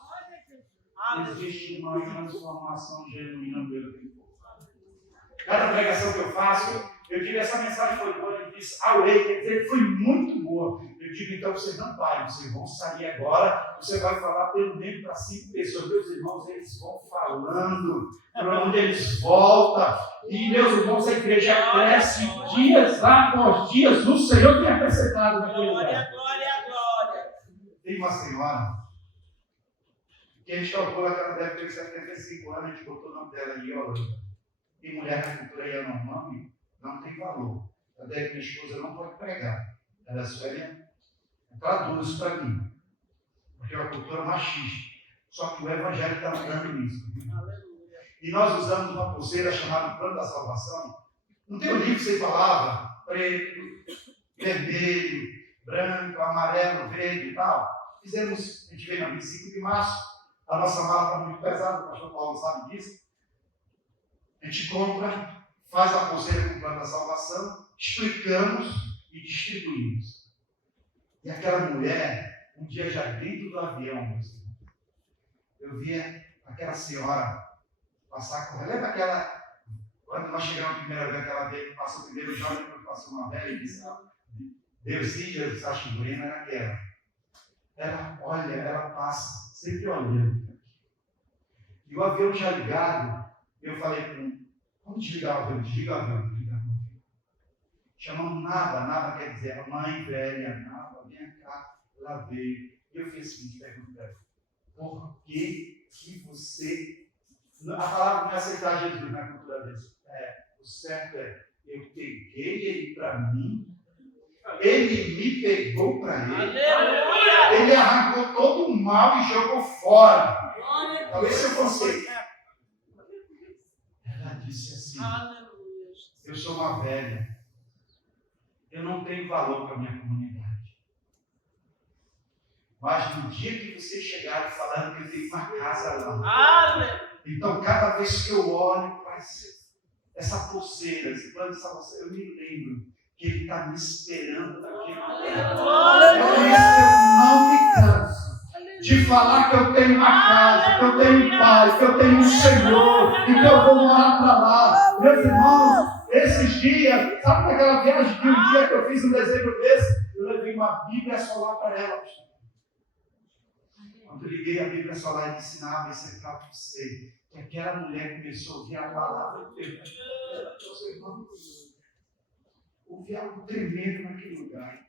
Existe uma transformação genuína no meu povo. Cada pregação que eu faço, eu digo, essa mensagem foi boa, ele disse, away, quer dizer, foi muito boa. Eu digo, então vocês não parem, vocês vão sair agora, você vai falar pelo menos para 5 pessoas. Meus irmãos, eles vão falando, para onde eles voltam. E, meus irmãos, a igreja cresce dias após dias, o Senhor tem acrescentado naquele lugar. Glória, glória. Tem uma senhora, que a gente calcula que ela deve ter 75 anos, a gente botou o nome dela em Yolanda. E mulher na cultura Yanomami não tem valor. Até que minha esposa não pode pregar. Ela é Suélia, traduz para mim. Porque é uma cultura machista. Só que o evangelho está andando nisso. E nós usamos uma pulseira chamada Plano da Salvação. Não tem um livro sem palavra, preto, vermelho, branco, amarelo, verde e tal. Fizemos, a gente veio na 25 de março. A nossa mala está muito pesada, o pastor Paulo sabe disso. A gente compra, faz a pulseira com o Plano da Salvação, explicamos e distribuímos. E aquela mulher, um dia já dentro do avião, eu via aquela senhora passar correndo. Lembra aquela, quando nós chegamos a primeira vez, aquela vez, passou o primeiro jovem, depois passou uma velha e disse, Deus sim, Jesus, acho que Brena era aquela. Ela olha, ela passa, sempre olhando. E o avião já ligado, eu falei para ele, vamos desligar o avião, desliga o avião, desliga o avião. Chamamos nada quer dizer, mãe velha, nada, vem cá, ela veio. E eu fiz o seguinte, pergunta, por que você, a palavra não é aceitar Jesus na cultura deles, o certo é, eu peguei ele para mim, ele me pegou para ele. Aleluia. Ele arrancou todo o mal e jogou fora. Talvez esse é o conceito. Ela disse assim, eu sou uma velha, eu não tenho valor para a minha comunidade. Mas no dia que vocês chegaram falando que ele tem uma casa lá. Aleluia. Então, cada vez que eu olho para essa pulseira, esse plano de salvação, eu me lembro que ele está me esperando naquele lugar. Eu não me canso de falar que eu tenho uma casa, que eu tenho um pai, que eu tenho um Senhor e que eu vou morar para lá. Meus irmãos, esses dias, sabe aquela viagem de um dia que eu fiz em dezembro desse? Eu levei uma Bíblia solar para ela. Quando eu liguei a Bíblia solar e ensinava esse para você, que aquela mulher começou a ouvir a palavra de Deus. Houve algo tremendo naquele lugar.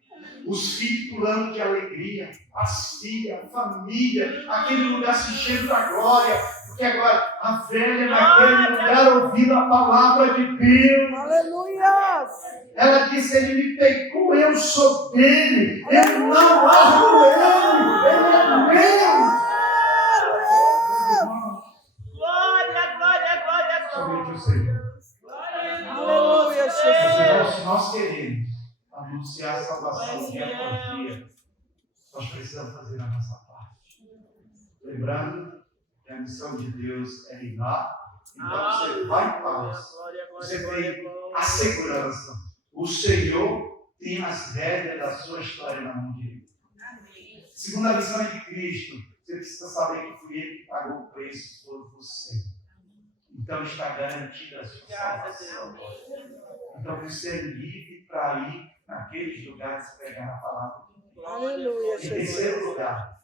Os filhos pulando de alegria, as filhas, a família, aquele lugar se enchendo da glória, porque agora a velha naquele lugar ouvindo a palavra de Deus. Aleluia! Ela disse, ele me pegou, eu sou dele, eu não largo ele é meu. Glória, glória, glória, Somente o glória. Senhor. Aleluia, Jesus! Se nós queremos anunciar a salvação dia por dia, nós precisamos fazer a nossa parte. Lembrando que a missão de Deus é reinar, então você vai em paz. Você tem a segurança. O Senhor tem as rédeas da sua história na mão direita. Segundo a missão de Cristo, você precisa saber que foi Ele que pagou o preço por você. Então está garantida a sua salvação. Então você é livre para ir naqueles lugares pregar a palavra de Deus. Aleluia, Em Jesus! terceiro lugar,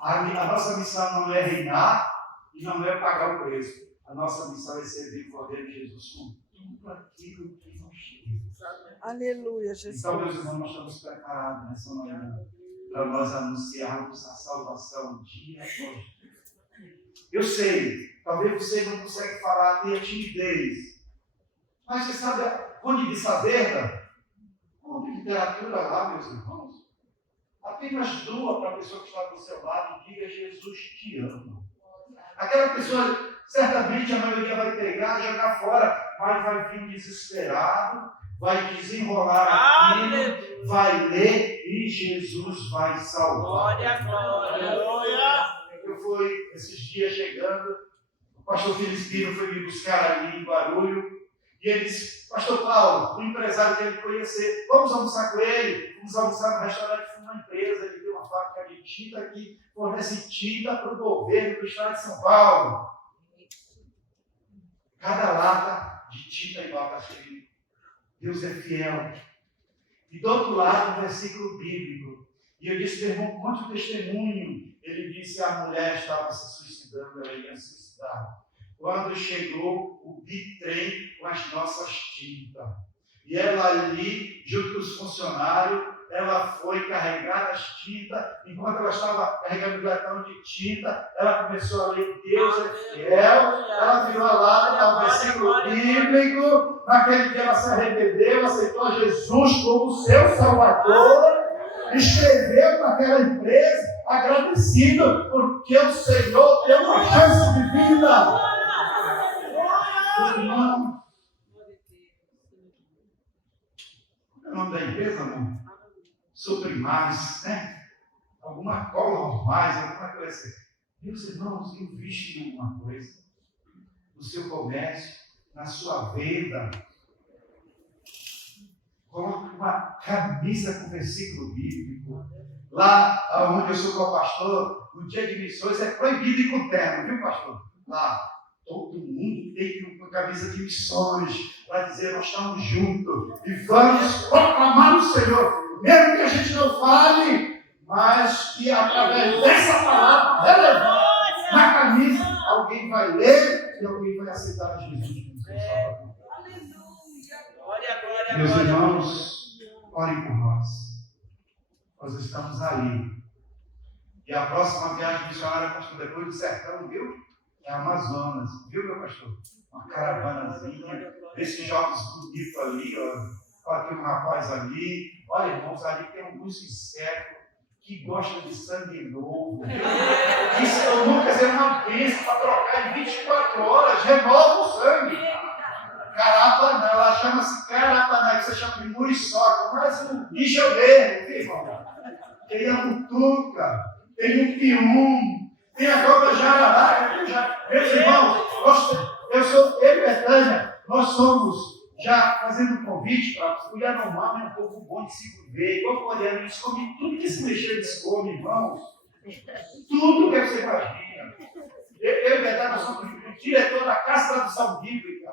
a nossa missão não é reinar e não é pagar o preço. A nossa missão é servir o Cordeiro de Jesus com tudo aquilo que nós temos. Aleluia, Jesus! Então, meus irmãos, nós estamos preparados nessa manhã para nós anunciarmos a salvação dia após dia. Eu sei, talvez você não consegue falar, tenha timidez. Mas você sabe onde diz a verdade? Compre literatura lá, meus irmãos. Apenas doa para a pessoa que está do seu lado e diga: Jesus te ama. Aquela pessoa, certamente a maioria vai pegar, jogar fora, mas vai vir desesperado, vai desenrolar aquilo, vai ler e Jesus vai salvar. Glória, glória, glória. Eu fui esses dias chegando, o pastor Felizpino foi me buscar ali em Barulho, e ele disse: Pastor Paulo, um empresário que ele conhecer, vamos almoçar com ele. Vamos almoçar no restaurante de uma empresa, ele tem uma fábrica de tinta que fornece tinta para o governo do estado de São Paulo. Cada lata de tinta igual está escrito: Deus é fiel. E do outro lado, um versículo bíblico. E eu disse: meu irmão, conte o testemunho. Ele disse: a mulher estava se suicidando, ela ia se suicidar. Quando chegou o bitrem com as nossas tintas. E ela ali, junto com os funcionários, ela foi carregar as tintas. Enquanto ela estava carregando o latão de tinta, ela começou a ler: Deus é fiel. Ela virou a lata ao versículo bíblico. Naquele dia ela se arrependeu, aceitou Jesus como seu Salvador. Escreveu naquela empresa, agradecido, porque o Senhor deu uma chance de vida. Irmão, qual é o nome da empresa, amor? Suprimais, né? Alguma cola mais, alguma coisa assim. Meus irmãos, investe em alguma coisa. No seu comércio, na sua venda. Coloque uma camisa com versículo bíblico. Lá onde eu sou co-pastor, no dia de missões é proibido ir com terno, viu, pastor? Lá, todo mundo tem que ir com camisa de missões, para dizer: nós estamos juntos e vamos proclamar o Senhor, mesmo que a gente não fale, mas que através dessa palavra relevante na camisa, alguém vai ler e alguém vai aceitar Jesus como seu Salvador. Meus irmãos, orem por nós. Nós estamos aí. E a próxima viagem missionária, pastor, depois do sertão, viu? É Amazonas, viu, meu pastor? Uma caravanazinha, desses jovens bonitos ali, ó. Olha, tem um rapaz ali. Olha, irmãos, ali tem alguns insetos que gostam de sangue novo. Isso é uma bênção para trocar em 24 horas, renova o sangue. Carapanã, ela chama-se Carapanã, que você chama de muriçoca, mas um bicho verde, viu, irmão? Ele é mutuca. tem o Pium, tem a Copa Jararaca. Meus irmãos, eu e Betânia, nós somos já fazendo um convite para o Yanomami, é um povo bom de se viver, igual o coreano, eles comem tudo que se mexer, eles comem, irmãos. Tudo que você imagina. Eu e Betânia, nós somos o diretor da Casa Tradução Bíblica.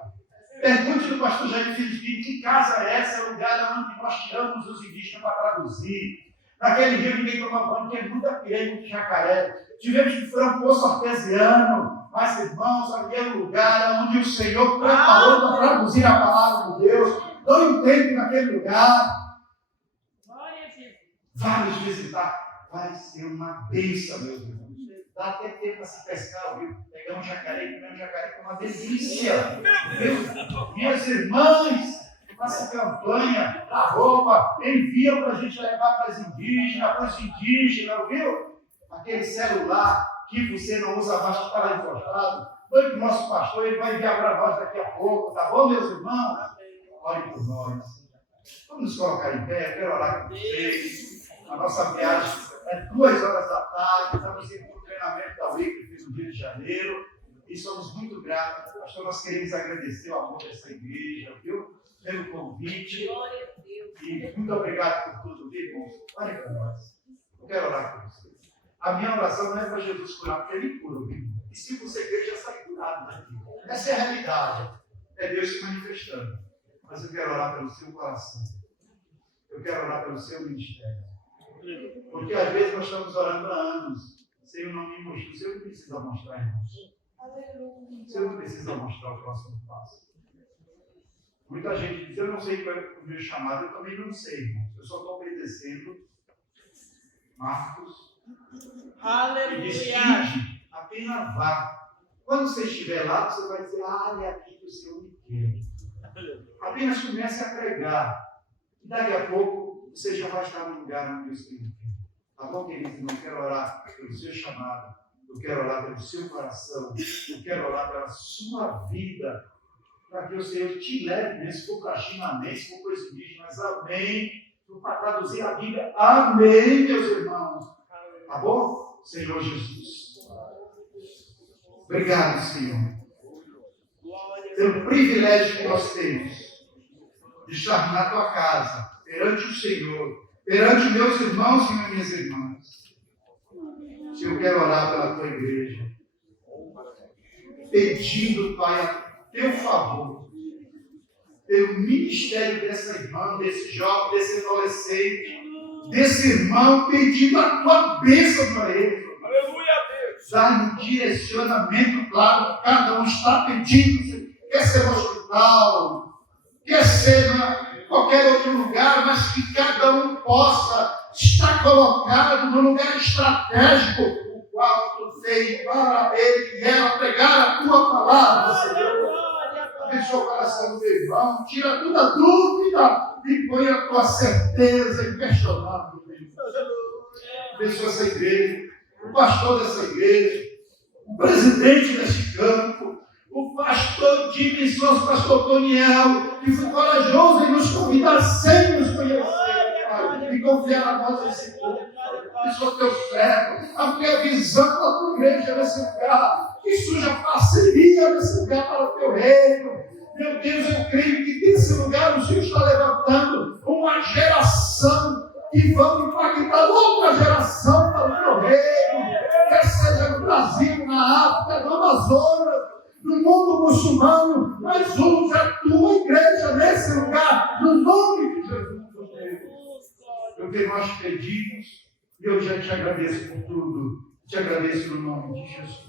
Pergunte do pastor Jair Filipino que casa é essa, é o lugar onde nós tiramos os indígenas para traduzir. Naquele rio ninguém toma banho, porque é muita piranha, muito jacaré. Tivemos que furar um poço artesiano, mas irmãos, ali é o lugar onde o Senhor preparou para traduzir a palavra de Deus. Não entende naquele lugar. Vamos visitar, vai ser uma bênção, meus irmãos. Dá até tempo para se pescar, viu? Pegar um jacaré, comer um jacaré, que é uma delícia. Minhas irmãs, faça campanha, a roupa, envia para a gente levar para as indígenas, viu? Aquele celular que você não usa mais que está lá encostado. Foi para o nosso pastor, ele vai enviar para nós daqui a pouco, tá bom, meus irmãos? Ore por nós. Vamos nos colocar em pé, eu quero orar com vocês. A nossa viagem é 2 horas da tarde, estamos indo para o treinamento da Wycliffe no Rio de Janeiro e somos muito gratos. Pastor, nós queremos agradecer o amor dessa igreja, viu? Pelo convite. E muito obrigado por tudo, viu, irmãos? Ore por nós. Eu quero orar por vocês. A minha oração não é para Jesus curar, porque Ele cura, viu? E se você crer, já sai curado daqui. Essa é a realidade. É Deus se manifestando. Mas eu quero orar pelo seu coração. Eu quero orar pelo seu ministério. Porque às vezes nós estamos orando há anos. O Senhor não me mostrou. O Senhor não precisa mostrar, irmãos. O Senhor não precisa mostrar o próximo passo. Muita gente diz, eu não sei qual é o meu chamado. Eu também não sei, irmãos. Eu só estou obedecendo Marcos. Aleluia. E diz, apenas vá. Quando você estiver lá, você vai dizer, é aqui que o Senhor me quer. Apenas comece a pregar. E daqui a pouco, você já vai estar no lugar onde o Espírito quer. Tá bom, querido? Eu quero orar pelo seu chamado. Eu quero orar pelo seu coração. Eu quero orar pela sua vida. Para que o Senhor te leve mesmo, se for para a China, amém, se for para os indígenas, amém. Para traduzir a Bíblia, amém, meus irmãos. Tá bom? Senhor Jesus. Obrigado, Senhor. Pelo privilégio que nós temos de estar na tua casa, perante o Senhor, perante meus irmãos e minhas irmãs. Se eu quero orar pela tua igreja, pedindo, Pai, a teu favor, pelo ministério dessa irmã, desse jovem, desse adolescente, desse irmão, pedindo a tua bênção para ele. Aleluia, Deus. Dá um direcionamento claro que cada um está pedindo. Quer ser no hospital, quer ser em qualquer outro lugar, mas que cada um possa estar colocado no lugar estratégico, o qual tu veio para ele e ela pregar a tua palavra, Senhor. Abençoa o coração do meu irmão, tira toda a dúvida e põe a tua certeza inquestionável. Abençoa essa igreja, o pastor dessa igreja, o presidente desse campo, o pastor de missões, o pastor Toniel, que foi corajoso em nos convidar sem nos conhecer, Pai, e confiar a nós esse povo. Abençoa teu servo, amplia a visão da tua igreja nesse lugar, que surja parceria nesse lugar para o teu reino. Meu Deus, eu creio que nesse lugar o Senhor está levantando uma geração que vai impactar outra geração para o teu reino, quer seja no Brasil, na África, no Amazonas, no mundo muçulmano, mas usa a tua igreja nesse lugar, no nome de Jesus. Porque nós pedimos e eu já te agradeço por tudo. Te agradeço no nome de Jesus.